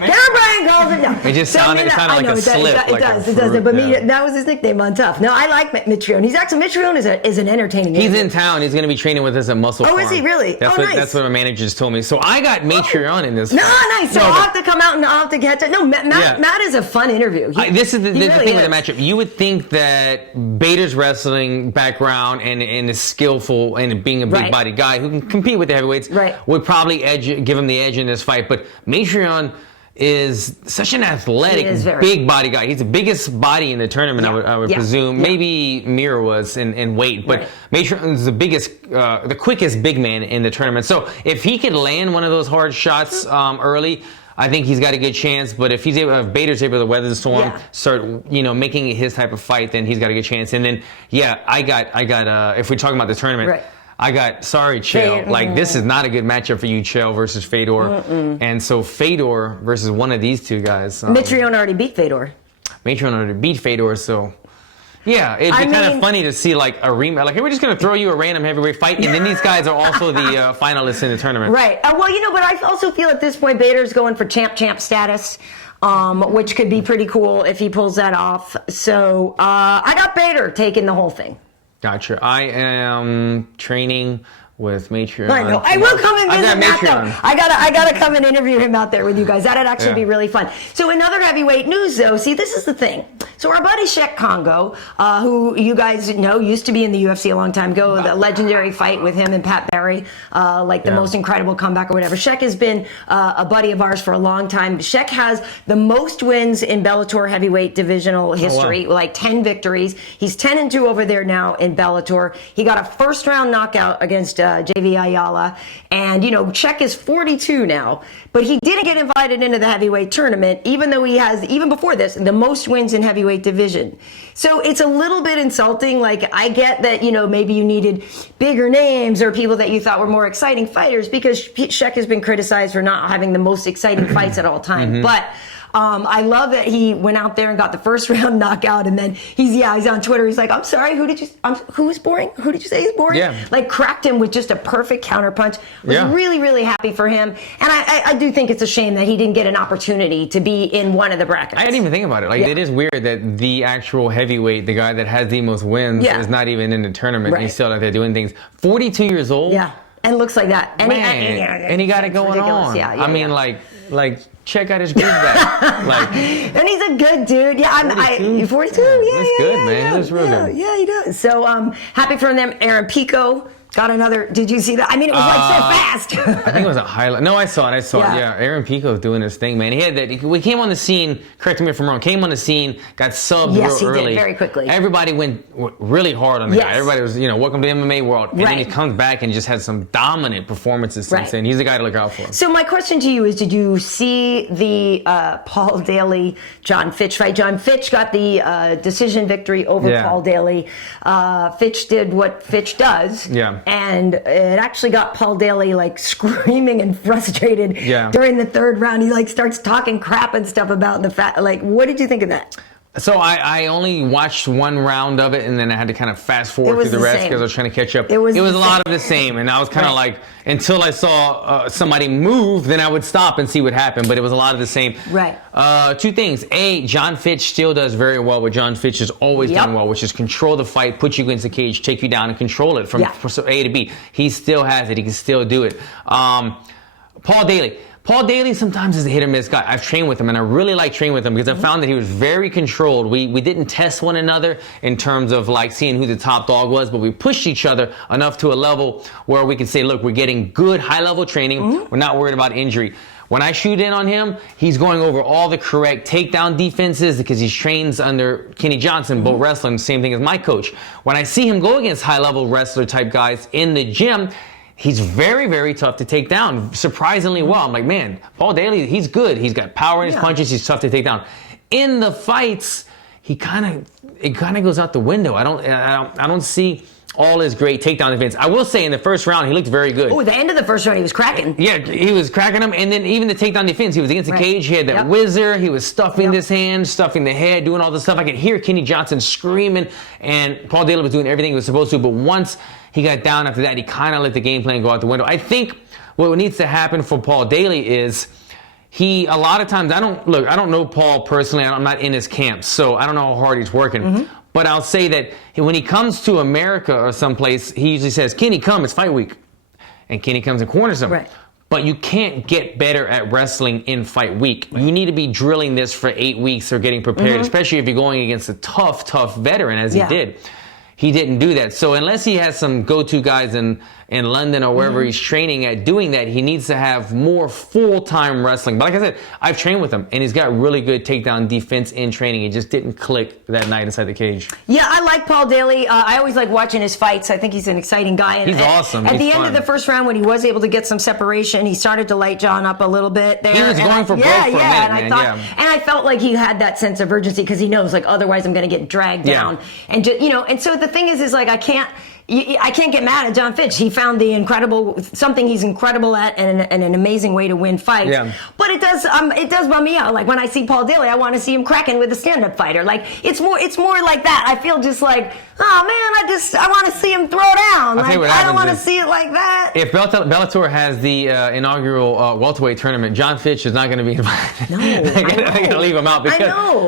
calls it. No. It just sounded like a slip. It does. But that was his nickname on Tough. No, I like Mitrione. Mitrione is an entertaining. He's in town. He's going to be training with us at Muscle Farm. Oh, is he really? Nice. That's what my manager just told me. So I got Mitrione in this. No, nice. So I'll have to come out and I'll have to get to. No, Matt is a fun interview. This is the thing with the matchup. You would think that Bader's wrestling background and is skillful and being a big body guy who can compete with the heavyweights would probably give him the edge in this fight. But Mitrione is such an athletic, big body guy. He's the biggest body in the tournament, I would presume. Yeah. Maybe Mir was in weight, but Matron's the biggest, the quickest big man in the tournament. So if he could land one of those hard shots early, I think he's got a good chance. But if Bader's able to weather the storm, start making it his type of fight, then he's got a good chance. And then I got if we're talking about the tournament. I got, Chael. Like, this is not a good matchup for you, Chael versus Fedor. And so Fedor versus one of these two guys. Mitrione already beat Fedor. Mitrione already beat Fedor, so... Yeah, it'd be kind of funny to see, like, a rematch. Like, hey, we're just going to throw you a random heavyweight fight, and then these guys are also the finalists in the tournament. Right. Well, but I also feel at this point Bader's going for champ status. Which could be pretty cool if he pulls that off. So I got Bader taking the whole thing. Gotcha. I am training with Matreon. I know. I will come and visit Matt, though. I gotta come and interview him out there with you guys. That'd actually be really fun. So another heavyweight news, though. See, this is the thing. So our buddy Cheick Kongo, who you guys know used to be in the UFC a long time ago, the legendary fight with him and Pat Barry, the most incredible comeback or whatever. Cheick has been a buddy of ours for a long time. Cheick has the most wins in Bellator heavyweight divisional history, like 10 victories. He's 10-2 over there now in Bellator. He got a first-round knockout against Javy Ayala, and Cheick is 42 now, but he didn't get invited into the heavyweight tournament, even though he has, even before this, the most wins in heavyweight division. So it's a little bit insulting. Like, I get that maybe you needed bigger names or people that you thought were more exciting fighters, because Cheick has been criticized for not having the most exciting fights at all time. But I love that he went out there and got the first round knockout, and then he's on Twitter. He's like, "I'm sorry, who was boring? Who did you say is boring?" Yeah. Like, cracked him with just a perfect counterpunch. Was really, really happy for him, and I do think it's a shame that he didn't get an opportunity to be in one of the brackets. I didn't even think about it. Like, it is weird that the actual heavyweight, the guy that has the most wins, is not even in the tournament. And he's still out there doing things. 42 years old. Yeah, and looks like that. And he got it going on. I mean, like. Check out his groove back. And he's a good dude. Yeah, 42. 42. Yeah, looks good, man. He looks real good. Yeah, he does. So happy for them. Aaron Pico got another. Did you see that? I mean, it was so fast. I think it was a highlight. No, I saw it. Yeah, Aaron Pico's doing his thing, man. He had that. We came on the scene. Correct me if I'm wrong. Came on the scene. Got subbed real early. Yes, he did very quickly. Everybody went really hard on the guy. Everybody was, welcome to the MMA world. And then he comes back and just has some dominant performances since then. He's the guy to look out for. So my question to you is: did you see the Paul Daly John Fitch fight? John Fitch got the decision victory over Paul Daly. Fitch did what Fitch does. Yeah. And it actually got Paul Daly screaming and frustrated during the third round. He starts talking crap and stuff about the fact. What did you think of that? So I only watched one round of it, and then I had to kind of fast forward through the rest because I was trying to catch up. It was a lot of the same, and I was kind of until I saw somebody move, then I would stop and see what happened, but it was a lot of the same. Right. Two things. A, John Fitch still does very well what John Fitch has always done well, which is control the fight, put you against the cage, take you down, and control it from A to B. He still has it. He can still do it. Paul Daly sometimes is a hit or miss guy. I've trained with him, and I really like training with him because I found that he was very controlled. We didn't test one another in terms of seeing who the top dog was, but we pushed each other enough to a level where we can say, look, we're getting good high-level training. We're not worried about injury. When I shoot in on him, he's going over all the correct takedown defenses because he trains under Kenny Johnson, both wrestling, same thing as my coach. When I see him go against high-level wrestler-type guys in the gym, he's very, very tough to take down, surprisingly well. I'm like, man, Paul Daly, he's good. He's got power in his punches. He's tough to take down. In the fights, it kind of goes out the window. I don't see all his great takedown defense. I will say in the first round, he looked very good. Oh, at the end of the first round, he was cracking. Yeah, he was cracking him. And then even the takedown defense, he was against the cage. He had that whizzer. He was stuffing his hand, stuffing the head, doing all this stuff. I could hear Kenny Johnson screaming, and Paul Daly was doing everything he was supposed to. But once he got down after that, he kind of let the game plan go out the window. I think what needs to happen for Paul Daly is a lot of times, I don't know Paul personally. I'm not in his camp, so I don't know how hard he's working. But I'll say that when he comes to America or someplace, he usually says, Kenny, come, it's fight week. And Kenny comes and corners him. Right. But you can't get better at wrestling in fight week. You need to be drilling this for 8 weeks or getting prepared, especially if you're going against a tough veteran, as he did. he didn't do that. So unless he has some go-to guys in London or wherever he's training at doing that, he needs to have more full-time wrestling. But like I said, I've trained with him, and he's got really good takedown defense in training. It just didn't click that night inside the cage. Yeah, I like Paul Daly. I always like watching his fights. I think he's an exciting guy. And he's awesome. At the fun. end of the first round, when he was able to get some separation, he started to light John up a little bit there. He was going for broke for a minute, and I felt like he had that sense of urgency because he knows, like, otherwise I'm going to get dragged down. And just, and so the thing is like I can't get mad at John Fitch. He found something he's incredible at and an amazing way to win fights. Yeah. But it does bum me out. Like when I see Paul Daly, I want to see him cracking with a stand-up fighter. Like it's more like that. I feel just like, oh man, I want to see him throw down. Like I don't want to see it like that. If Bellator has the inaugural welterweight tournament, John Fitch is not going to be invited. No, they're going to leave him out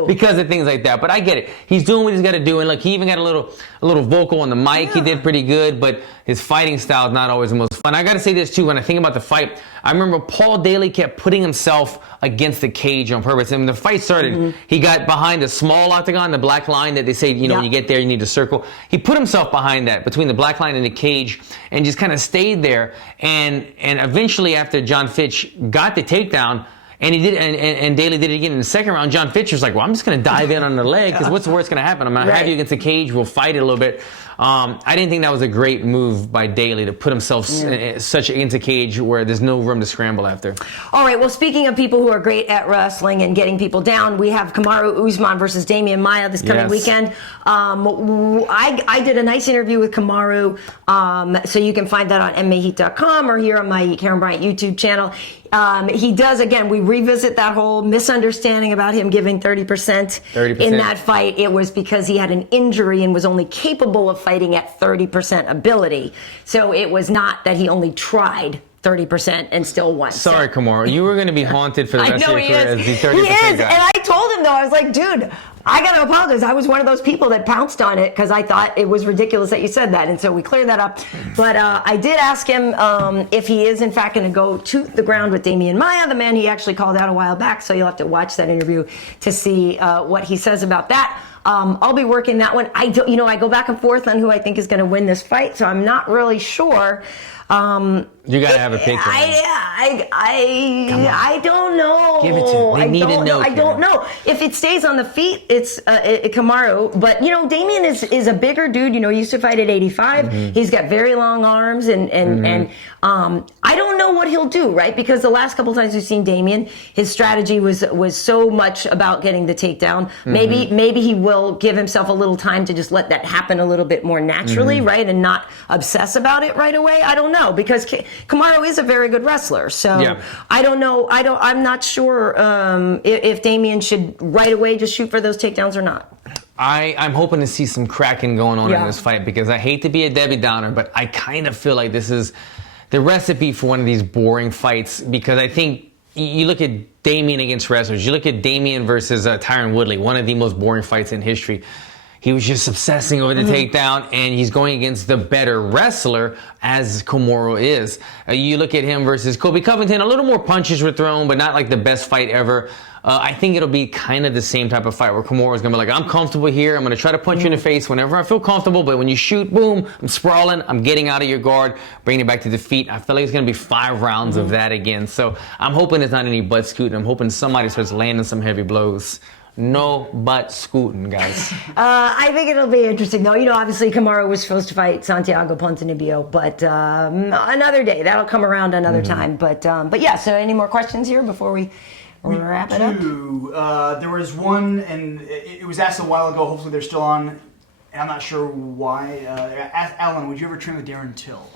because of things like that. But I get it. He's doing what he's got to do, and look, he even got a little vocal on the mic. Yeah. He did pretty good, but his fighting style is not always the most fun. I got to say this too. When I think about the fight, I remember Paul Daly kept putting himself against the cage on purpose. And when the fight started, he got behind the small octagon, the black line that they say, when you get there, you need to circle. He put himself behind that, between the black line and the cage, and just kind of stayed there. And eventually, after John Fitch got the takedown, and he did, and Daly did it again in the second round, John Fitch was like, well, I'm just going to dive in on the leg, because what's the worst going to happen? I'm going to have you against the cage, we'll fight it a little bit. I didn't think that was a great move by Daly to put himself such into cage where there's no room to scramble after. All right, well, speaking of people who are great at wrestling and getting people down, we have Kamara Guzman versus Demian Maia this coming weekend. I did a nice interview with Kamara, so you can find that on MMAHeat.com or here on my Karyn Bryant YouTube channel. He does, again, we revisit that whole misunderstanding about him giving 30% in that fight. It was because he had an injury and was only capable of fighting at 30% ability. So it was not that he only tried 30% and still won. Sorry, Kamara. You were going to be haunted for the rest of your career as the 30% He is, guy. and I told him, though, I was like, dude, I got to apologize. I was one of those people that pounced on it because I thought it was ridiculous that you said that. And so we cleared that up. But I did ask him if he is, in fact, going to go to the ground with Demian Maia, the man he actually called out a while back. So you'll have to watch that interview to see what he says about that. I'll be working that one. I go back and forth on who I think is going to win this fight, so I'm not really sure. You got to have a pick. I don't know. Give it to him. They need to know. I don't know. If it stays on the feet, it's Kamara. But, Demian is a bigger dude. He used to fight at 85. Mm-hmm. He's got very long arms. And I don't know what he'll do, right? Because the last couple times we've seen Demian, his strategy was so much about getting the takedown. Mm-hmm. Maybe he will give himself a little time to just let that happen a little bit more naturally, right? And not obsess about it right away. I don't know. Because Kamara is a very good wrestler. So I don't know. I'm not sure if Demian should right away just shoot for those takedowns or not. I'm hoping to see some cracking going on in this fight, because I hate to be a Debbie Downer, but I kind of feel like this is the recipe for one of these boring fights, because I think you look at Demian against wrestlers. You look at Demian versus Tyron Woodley, one of the most boring fights in history. He was just obsessing over the takedown, and he's going against the better wrestler, as Kamara is. You look at him versus Colby Covington, a little more punches were thrown, but not like the best fight ever. I think it'll be kind of the same type of fight where Kamara is going to be like, I'm comfortable here. I'm going to try to punch you in the face whenever I feel comfortable, but when you shoot, boom, I'm sprawling. I'm getting out of your guard, bringing it back to the feet. I feel like it's going to be 5 rounds of that again. So I'm hoping there's not any butt scooting. I'm hoping somebody starts landing some heavy blows. No butt scooting, guys. I think it'll be interesting, though. Obviously Kamara was supposed to fight Santiago Ponzinibbio, but another day. That'll come around another time. But yeah, so any more questions here before we wrap it up? There was one, and it was asked a while ago. Hopefully they're still on. I'm not sure why. Alan, would you ever train with Darren Till?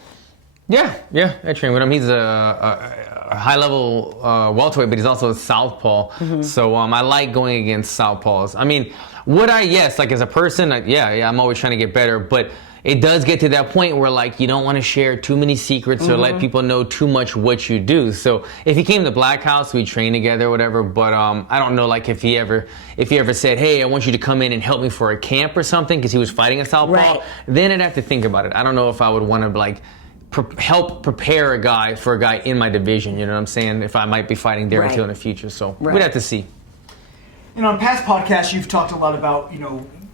Yeah, I train with him. He's a high-level welterweight, but he's also a southpaw. Mm-hmm. So I like going against southpaws. I mean, would I? Yes, like as a person, I'm always trying to get better, but it does get to that point where like you don't want to share too many secrets or let people know too much what you do. So if he came to Black House, we train together or whatever, but I don't know like if he ever said, hey, I want you to come in and help me for a camp or something because he was fighting a southpaw, then I'd have to think about it. I don't know if I would want to like help prepare a guy for a guy in my division, you know what I'm saying, if I might be fighting Darren Till in the future. So we'd have to see. And on past podcasts, you've talked a lot about,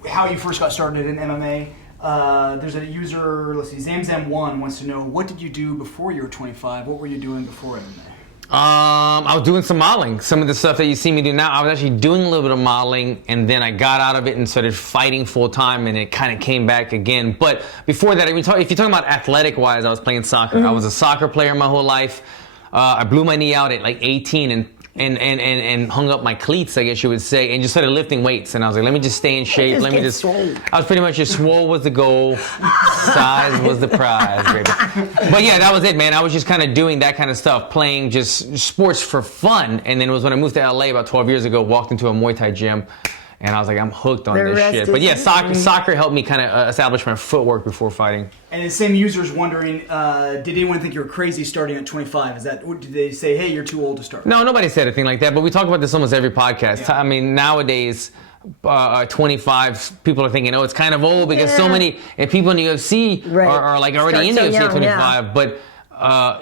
how you first got started in MMA. There's a user, let's see, Zamzam1 wants to know, what did you do before you were 25? What were you doing before MMA? I was doing some modeling. Some of the stuff that you see me do now, I was actually doing a little bit of modeling, and then I got out of it and started fighting full time, and it kind of came back again. But before that, if you're talking about athletic-wise, I was playing soccer. I was a soccer player my whole life. I blew my knee out at like 18 and hung up my cleats, I guess you would say, and just started lifting weights. And I was like, let me just stay in shape. I was pretty much just swole was the goal, size was the prize, baby. But yeah, that was it, man. I was just kind of doing that kind of stuff, playing just sports for fun. And then it was when I moved to LA about 12 years ago, walked into a Muay Thai gym, and I was like, I'm hooked on this shit. But yeah, soccer helped me kind of establish my footwork before fighting. And the same user's wondering, did anyone think you were crazy starting at 25? Did they say, hey, you're too old to start? No, nobody said anything like that, but we talk about this almost every podcast. Yeah. I mean, nowadays, 25, people are thinking, oh, it's kind of old because so many people in the UFC are like already in the UFC at 25. Yeah. But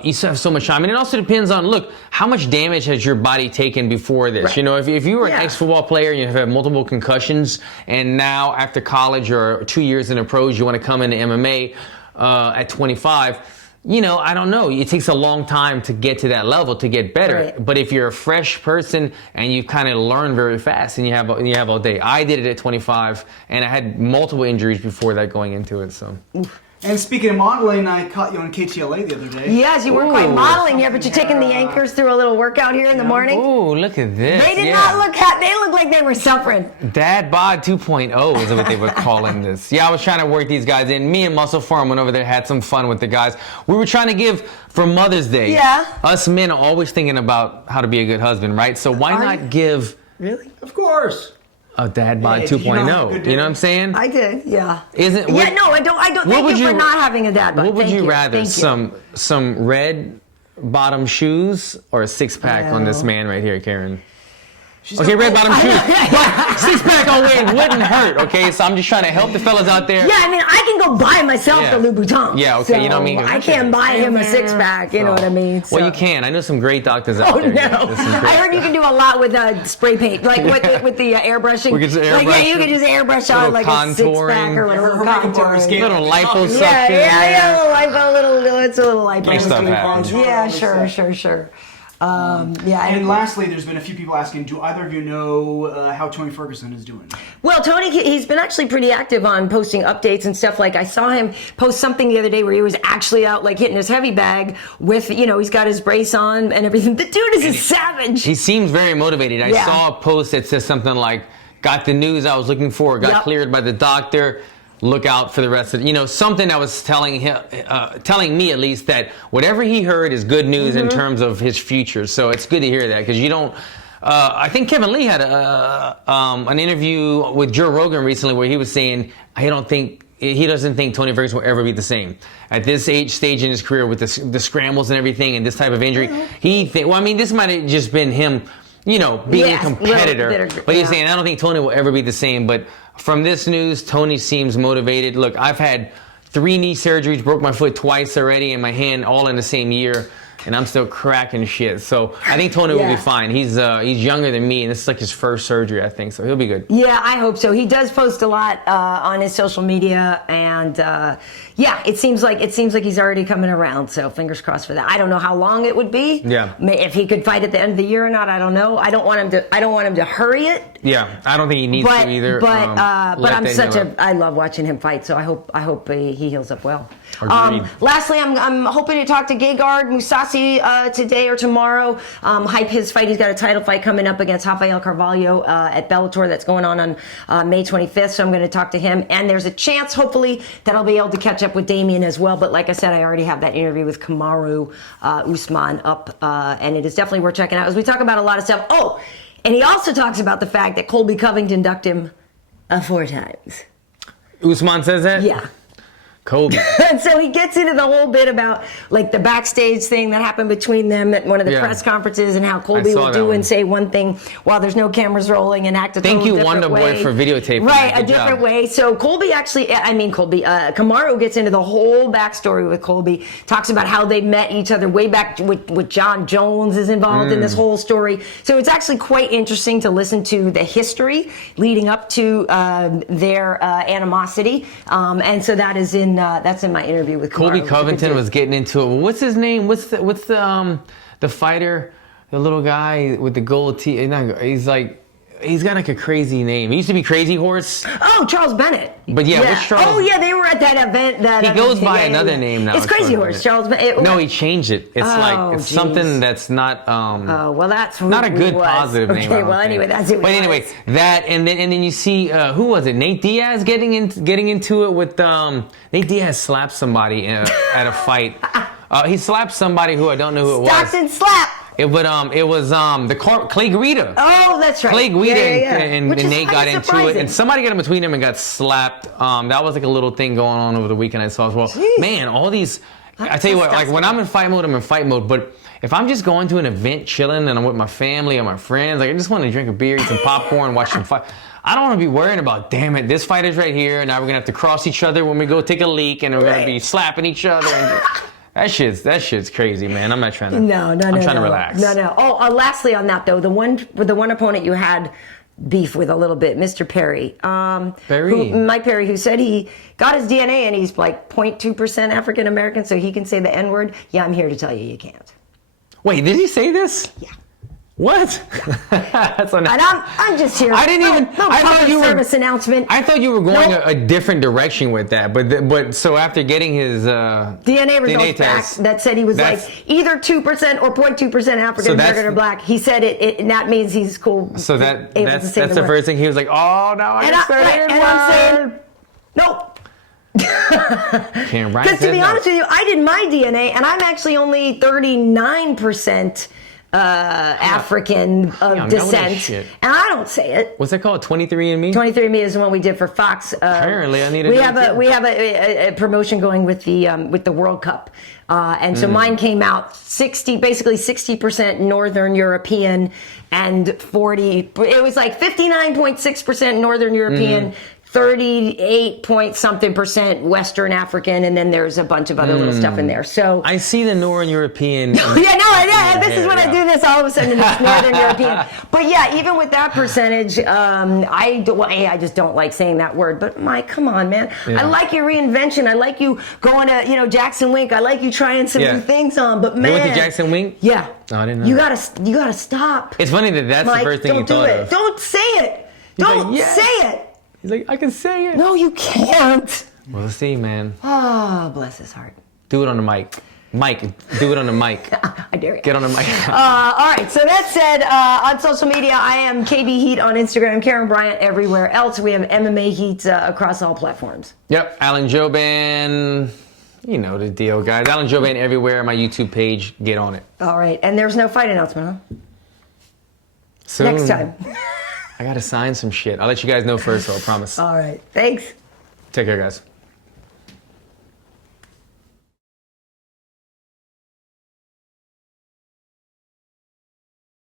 you still have so much time. And it also depends on, look, how much damage has your body taken before this? Right. You know, if you were an ex-football player and you have had multiple concussions, and now after college or 2 years in the pros, you want to come into MMA at 25, you know, I don't know. It takes a long time to get to that level to get better. Right. But if you're a fresh person and you kind of learn very fast and you have all day. I did it at 25, and I had multiple injuries before that going into it. So. Oof. And speaking of modeling, I caught you on KTLA the other day. Yes, you weren't quite modeling yet, but you're taking the anchors through a little workout here in the morning. Ooh, look at this. They did not look happy. They looked like they were suffering. Dad bod 2.0 is what they were calling this. Yeah, I was trying to work these guys in. Me and Muscle Farm went over there, had some fun with the guys. We were trying to give for Mother's Day. Yeah. Us men are always thinking about how to be a good husband, right? So why not give... Really? Of course. A dad bod 2.0. You know what I'm saying? I did, yeah. I don't. Thank you for not having a dad bod. What would you rather? Some red bottom shoes or a six-pack on this man right here, Karyn? Okay, red bottom shoes. But six-pack on weight wouldn't hurt, okay? So I'm just trying to help the fellas out there. Yeah, I mean, I can go buy myself the Louboutin. Yeah, okay, so you know what I mean? I can't buy him a six-pack, you know what I mean? So. Well, you can. I know some great doctors out there. Oh, no. I heard you can do a lot with spray paint, like with the airbrushing. We can just airbrush. Like, yeah, you can just airbrush out like a six-pack or whatever. Little liposuction. It's a little lipo. Make stuff happen. Yeah, sure. And lastly, there's been a few people asking, do either of you know how Tony Ferguson is doing? Well, Tony, he's been actually pretty active on posting updates and stuff. Like, I saw him post something the other day where he was actually out, like, hitting his heavy bag with, you know, he's got his brace on and everything. The dude is a savage. He seems very motivated. I saw a post that says something like, got the news I was looking for, got cleared by the doctor. Look out for the rest of it. You know, something that was telling me at least that whatever he heard is good news in terms of his future. So it's good to hear that because you don't. I think Kevin Lee had an interview with Joe Rogan recently where he was saying he doesn't think Tony Ferguson will ever be the same at this stage in his career with the scrambles and everything and this type of injury. This might have just been him, you know, being a competitor. But he's saying I don't think Tony will ever be the same. But from this news, Tony seems motivated. Look, I've had 3 knee surgeries, broke my foot twice already, and my hand all in the same year, and I'm still cracking shit. So I think Tony will be fine. He's younger than me, and this is like his first surgery, I think, so he'll be good. Yeah, I hope so. He does post a lot on his social media, and it seems like he's already coming around. So fingers crossed for that. I don't know how long it would be. Yeah. If he could fight at the end of the year or not, I don't know. I don't want him to hurry it. Yeah, I don't think he needs to either. But I love watching him fight. So I hope he heals up well. Lastly, I'm hoping to talk to Gegard Mousasi today or tomorrow. Hype his fight. He's got a title fight coming up against Rafael Carvalho at Bellator that's going on May 25th. So I'm going to talk to him. And there's a chance, hopefully, that I'll be able to catch up with Demian as well. But like I said, I already have that interview with Kamaru Usman up. And it is definitely worth checking out as we talk about a lot of stuff. Oh, and he also talks about the fact that Colby Covington ducked him 4 times. Usman says that? Yeah. Kobe. And so he gets into the whole bit about like the backstage thing that happened between them at one of the press conferences, and how Colby will do and say one thing while there's no cameras rolling and act a total different way. Thank you, Wonder Boy, for videotaping. Right, a different way. So Kamara gets into the whole backstory with Colby, talks about how they met each other way back with John Jones is involved in this whole story. So it's actually quite interesting to listen to the history leading up to their animosity. And so that is that's in my interview with Kamara. Colby Covington was getting into it. What's his name? What's the fighter, the little guy with the gold tee? He's got like a crazy name. He used to be Crazy Horse. Oh, Charles Bennett. But which Charles? Oh yeah, they were at that event. He goes by another name now. It's Crazy Horse, Charles Bennett. No, he changed it. It's something that's not. That's not a good positive name. Okay, well anyway, that's it. But anyway, that and then you see who was it? Nate Diaz getting into it with Nate Diaz slapped somebody at a fight. He slapped somebody who I don't know who it was. Stockton slap. It was Clay Guida. Oh, that's right. Clay Guida and Nate got surprising. into it, and somebody got in between them and got slapped. That was like a little thing going on over the weekend I saw as well. Jeez. Man, all these. I tell you what, like when I'm in fight mode, I'm in fight mode. But if I'm just going to an event, chilling, and I'm with my family or my friends, like I just want to drink a beer, eat some popcorn, watch some fight. I don't want to be worrying about, damn it, this fight is right here, and now we're gonna have to cross each other when we go take a leak, and we're gonna be slapping each other. And that shit's crazy, man. I'm not trying to. No. I'm trying to relax. No. Oh, lastly on that though, the one opponent you had beef with a little bit, Mr. Perry. Mike Perry, who said he got his DNA and he's like 0.2% African American, so he can say the N-word. Yeah, I'm here to tell you can't. Wait, did he say this? Yeah. What? That's and I'm just here. I didn't even. I thought you were service announcement. I thought you were going a different direction with that. But so after getting his DNA results back that said he was like either 2% or 0.2% African American or black, he said it, and that means he's cool. So that's the first thing he was like, oh no, I'm saying nope. Because to be honest with you, I did my DNA, and I'm actually only 39%. African of descent, and I don't say it. What's that called? 23andMe. 23andMe is the one we did for Fox. Apparently, I need to. We have a promotion going with the World Cup, and so mine came out basically 60% Northern European and 40. It was like 59.6% Northern European. 38 point something % Western African, and then there's a bunch of other little stuff in there. So I see the Northern European. This is when I do this. All of a sudden, it's Northern European. But yeah, even with that percentage, I just don't like saying that word. But Mike, come on, man. Yeah. I like your reinvention. I like you going to Jackson Wink. I like you trying some new things on. But man, you went to Jackson Wink? Yeah. No, I didn't know. You gotta stop. It's funny that's Mike, the first thing you thought of. Don't say it. Don't say it. He's like, I can say it. No, you can't. We'll see, man. Oh, bless his heart. Do it on the mic. Mike, do it on the mic. I dare you. Get on the mic. All right, so that said, on social media, I am KD Heat on Instagram, Karyn Bryant everywhere else. We have MMA Heat across all platforms. Yep, Alan Jouban. You know the deal, guys. Alan Jouban everywhere. My YouTube page. Get on it. All right, and there's no fight announcement, huh? Soon. Next time. I gotta sign some shit. I'll let you guys know first, though, I promise. All right. Thanks. Take care, guys.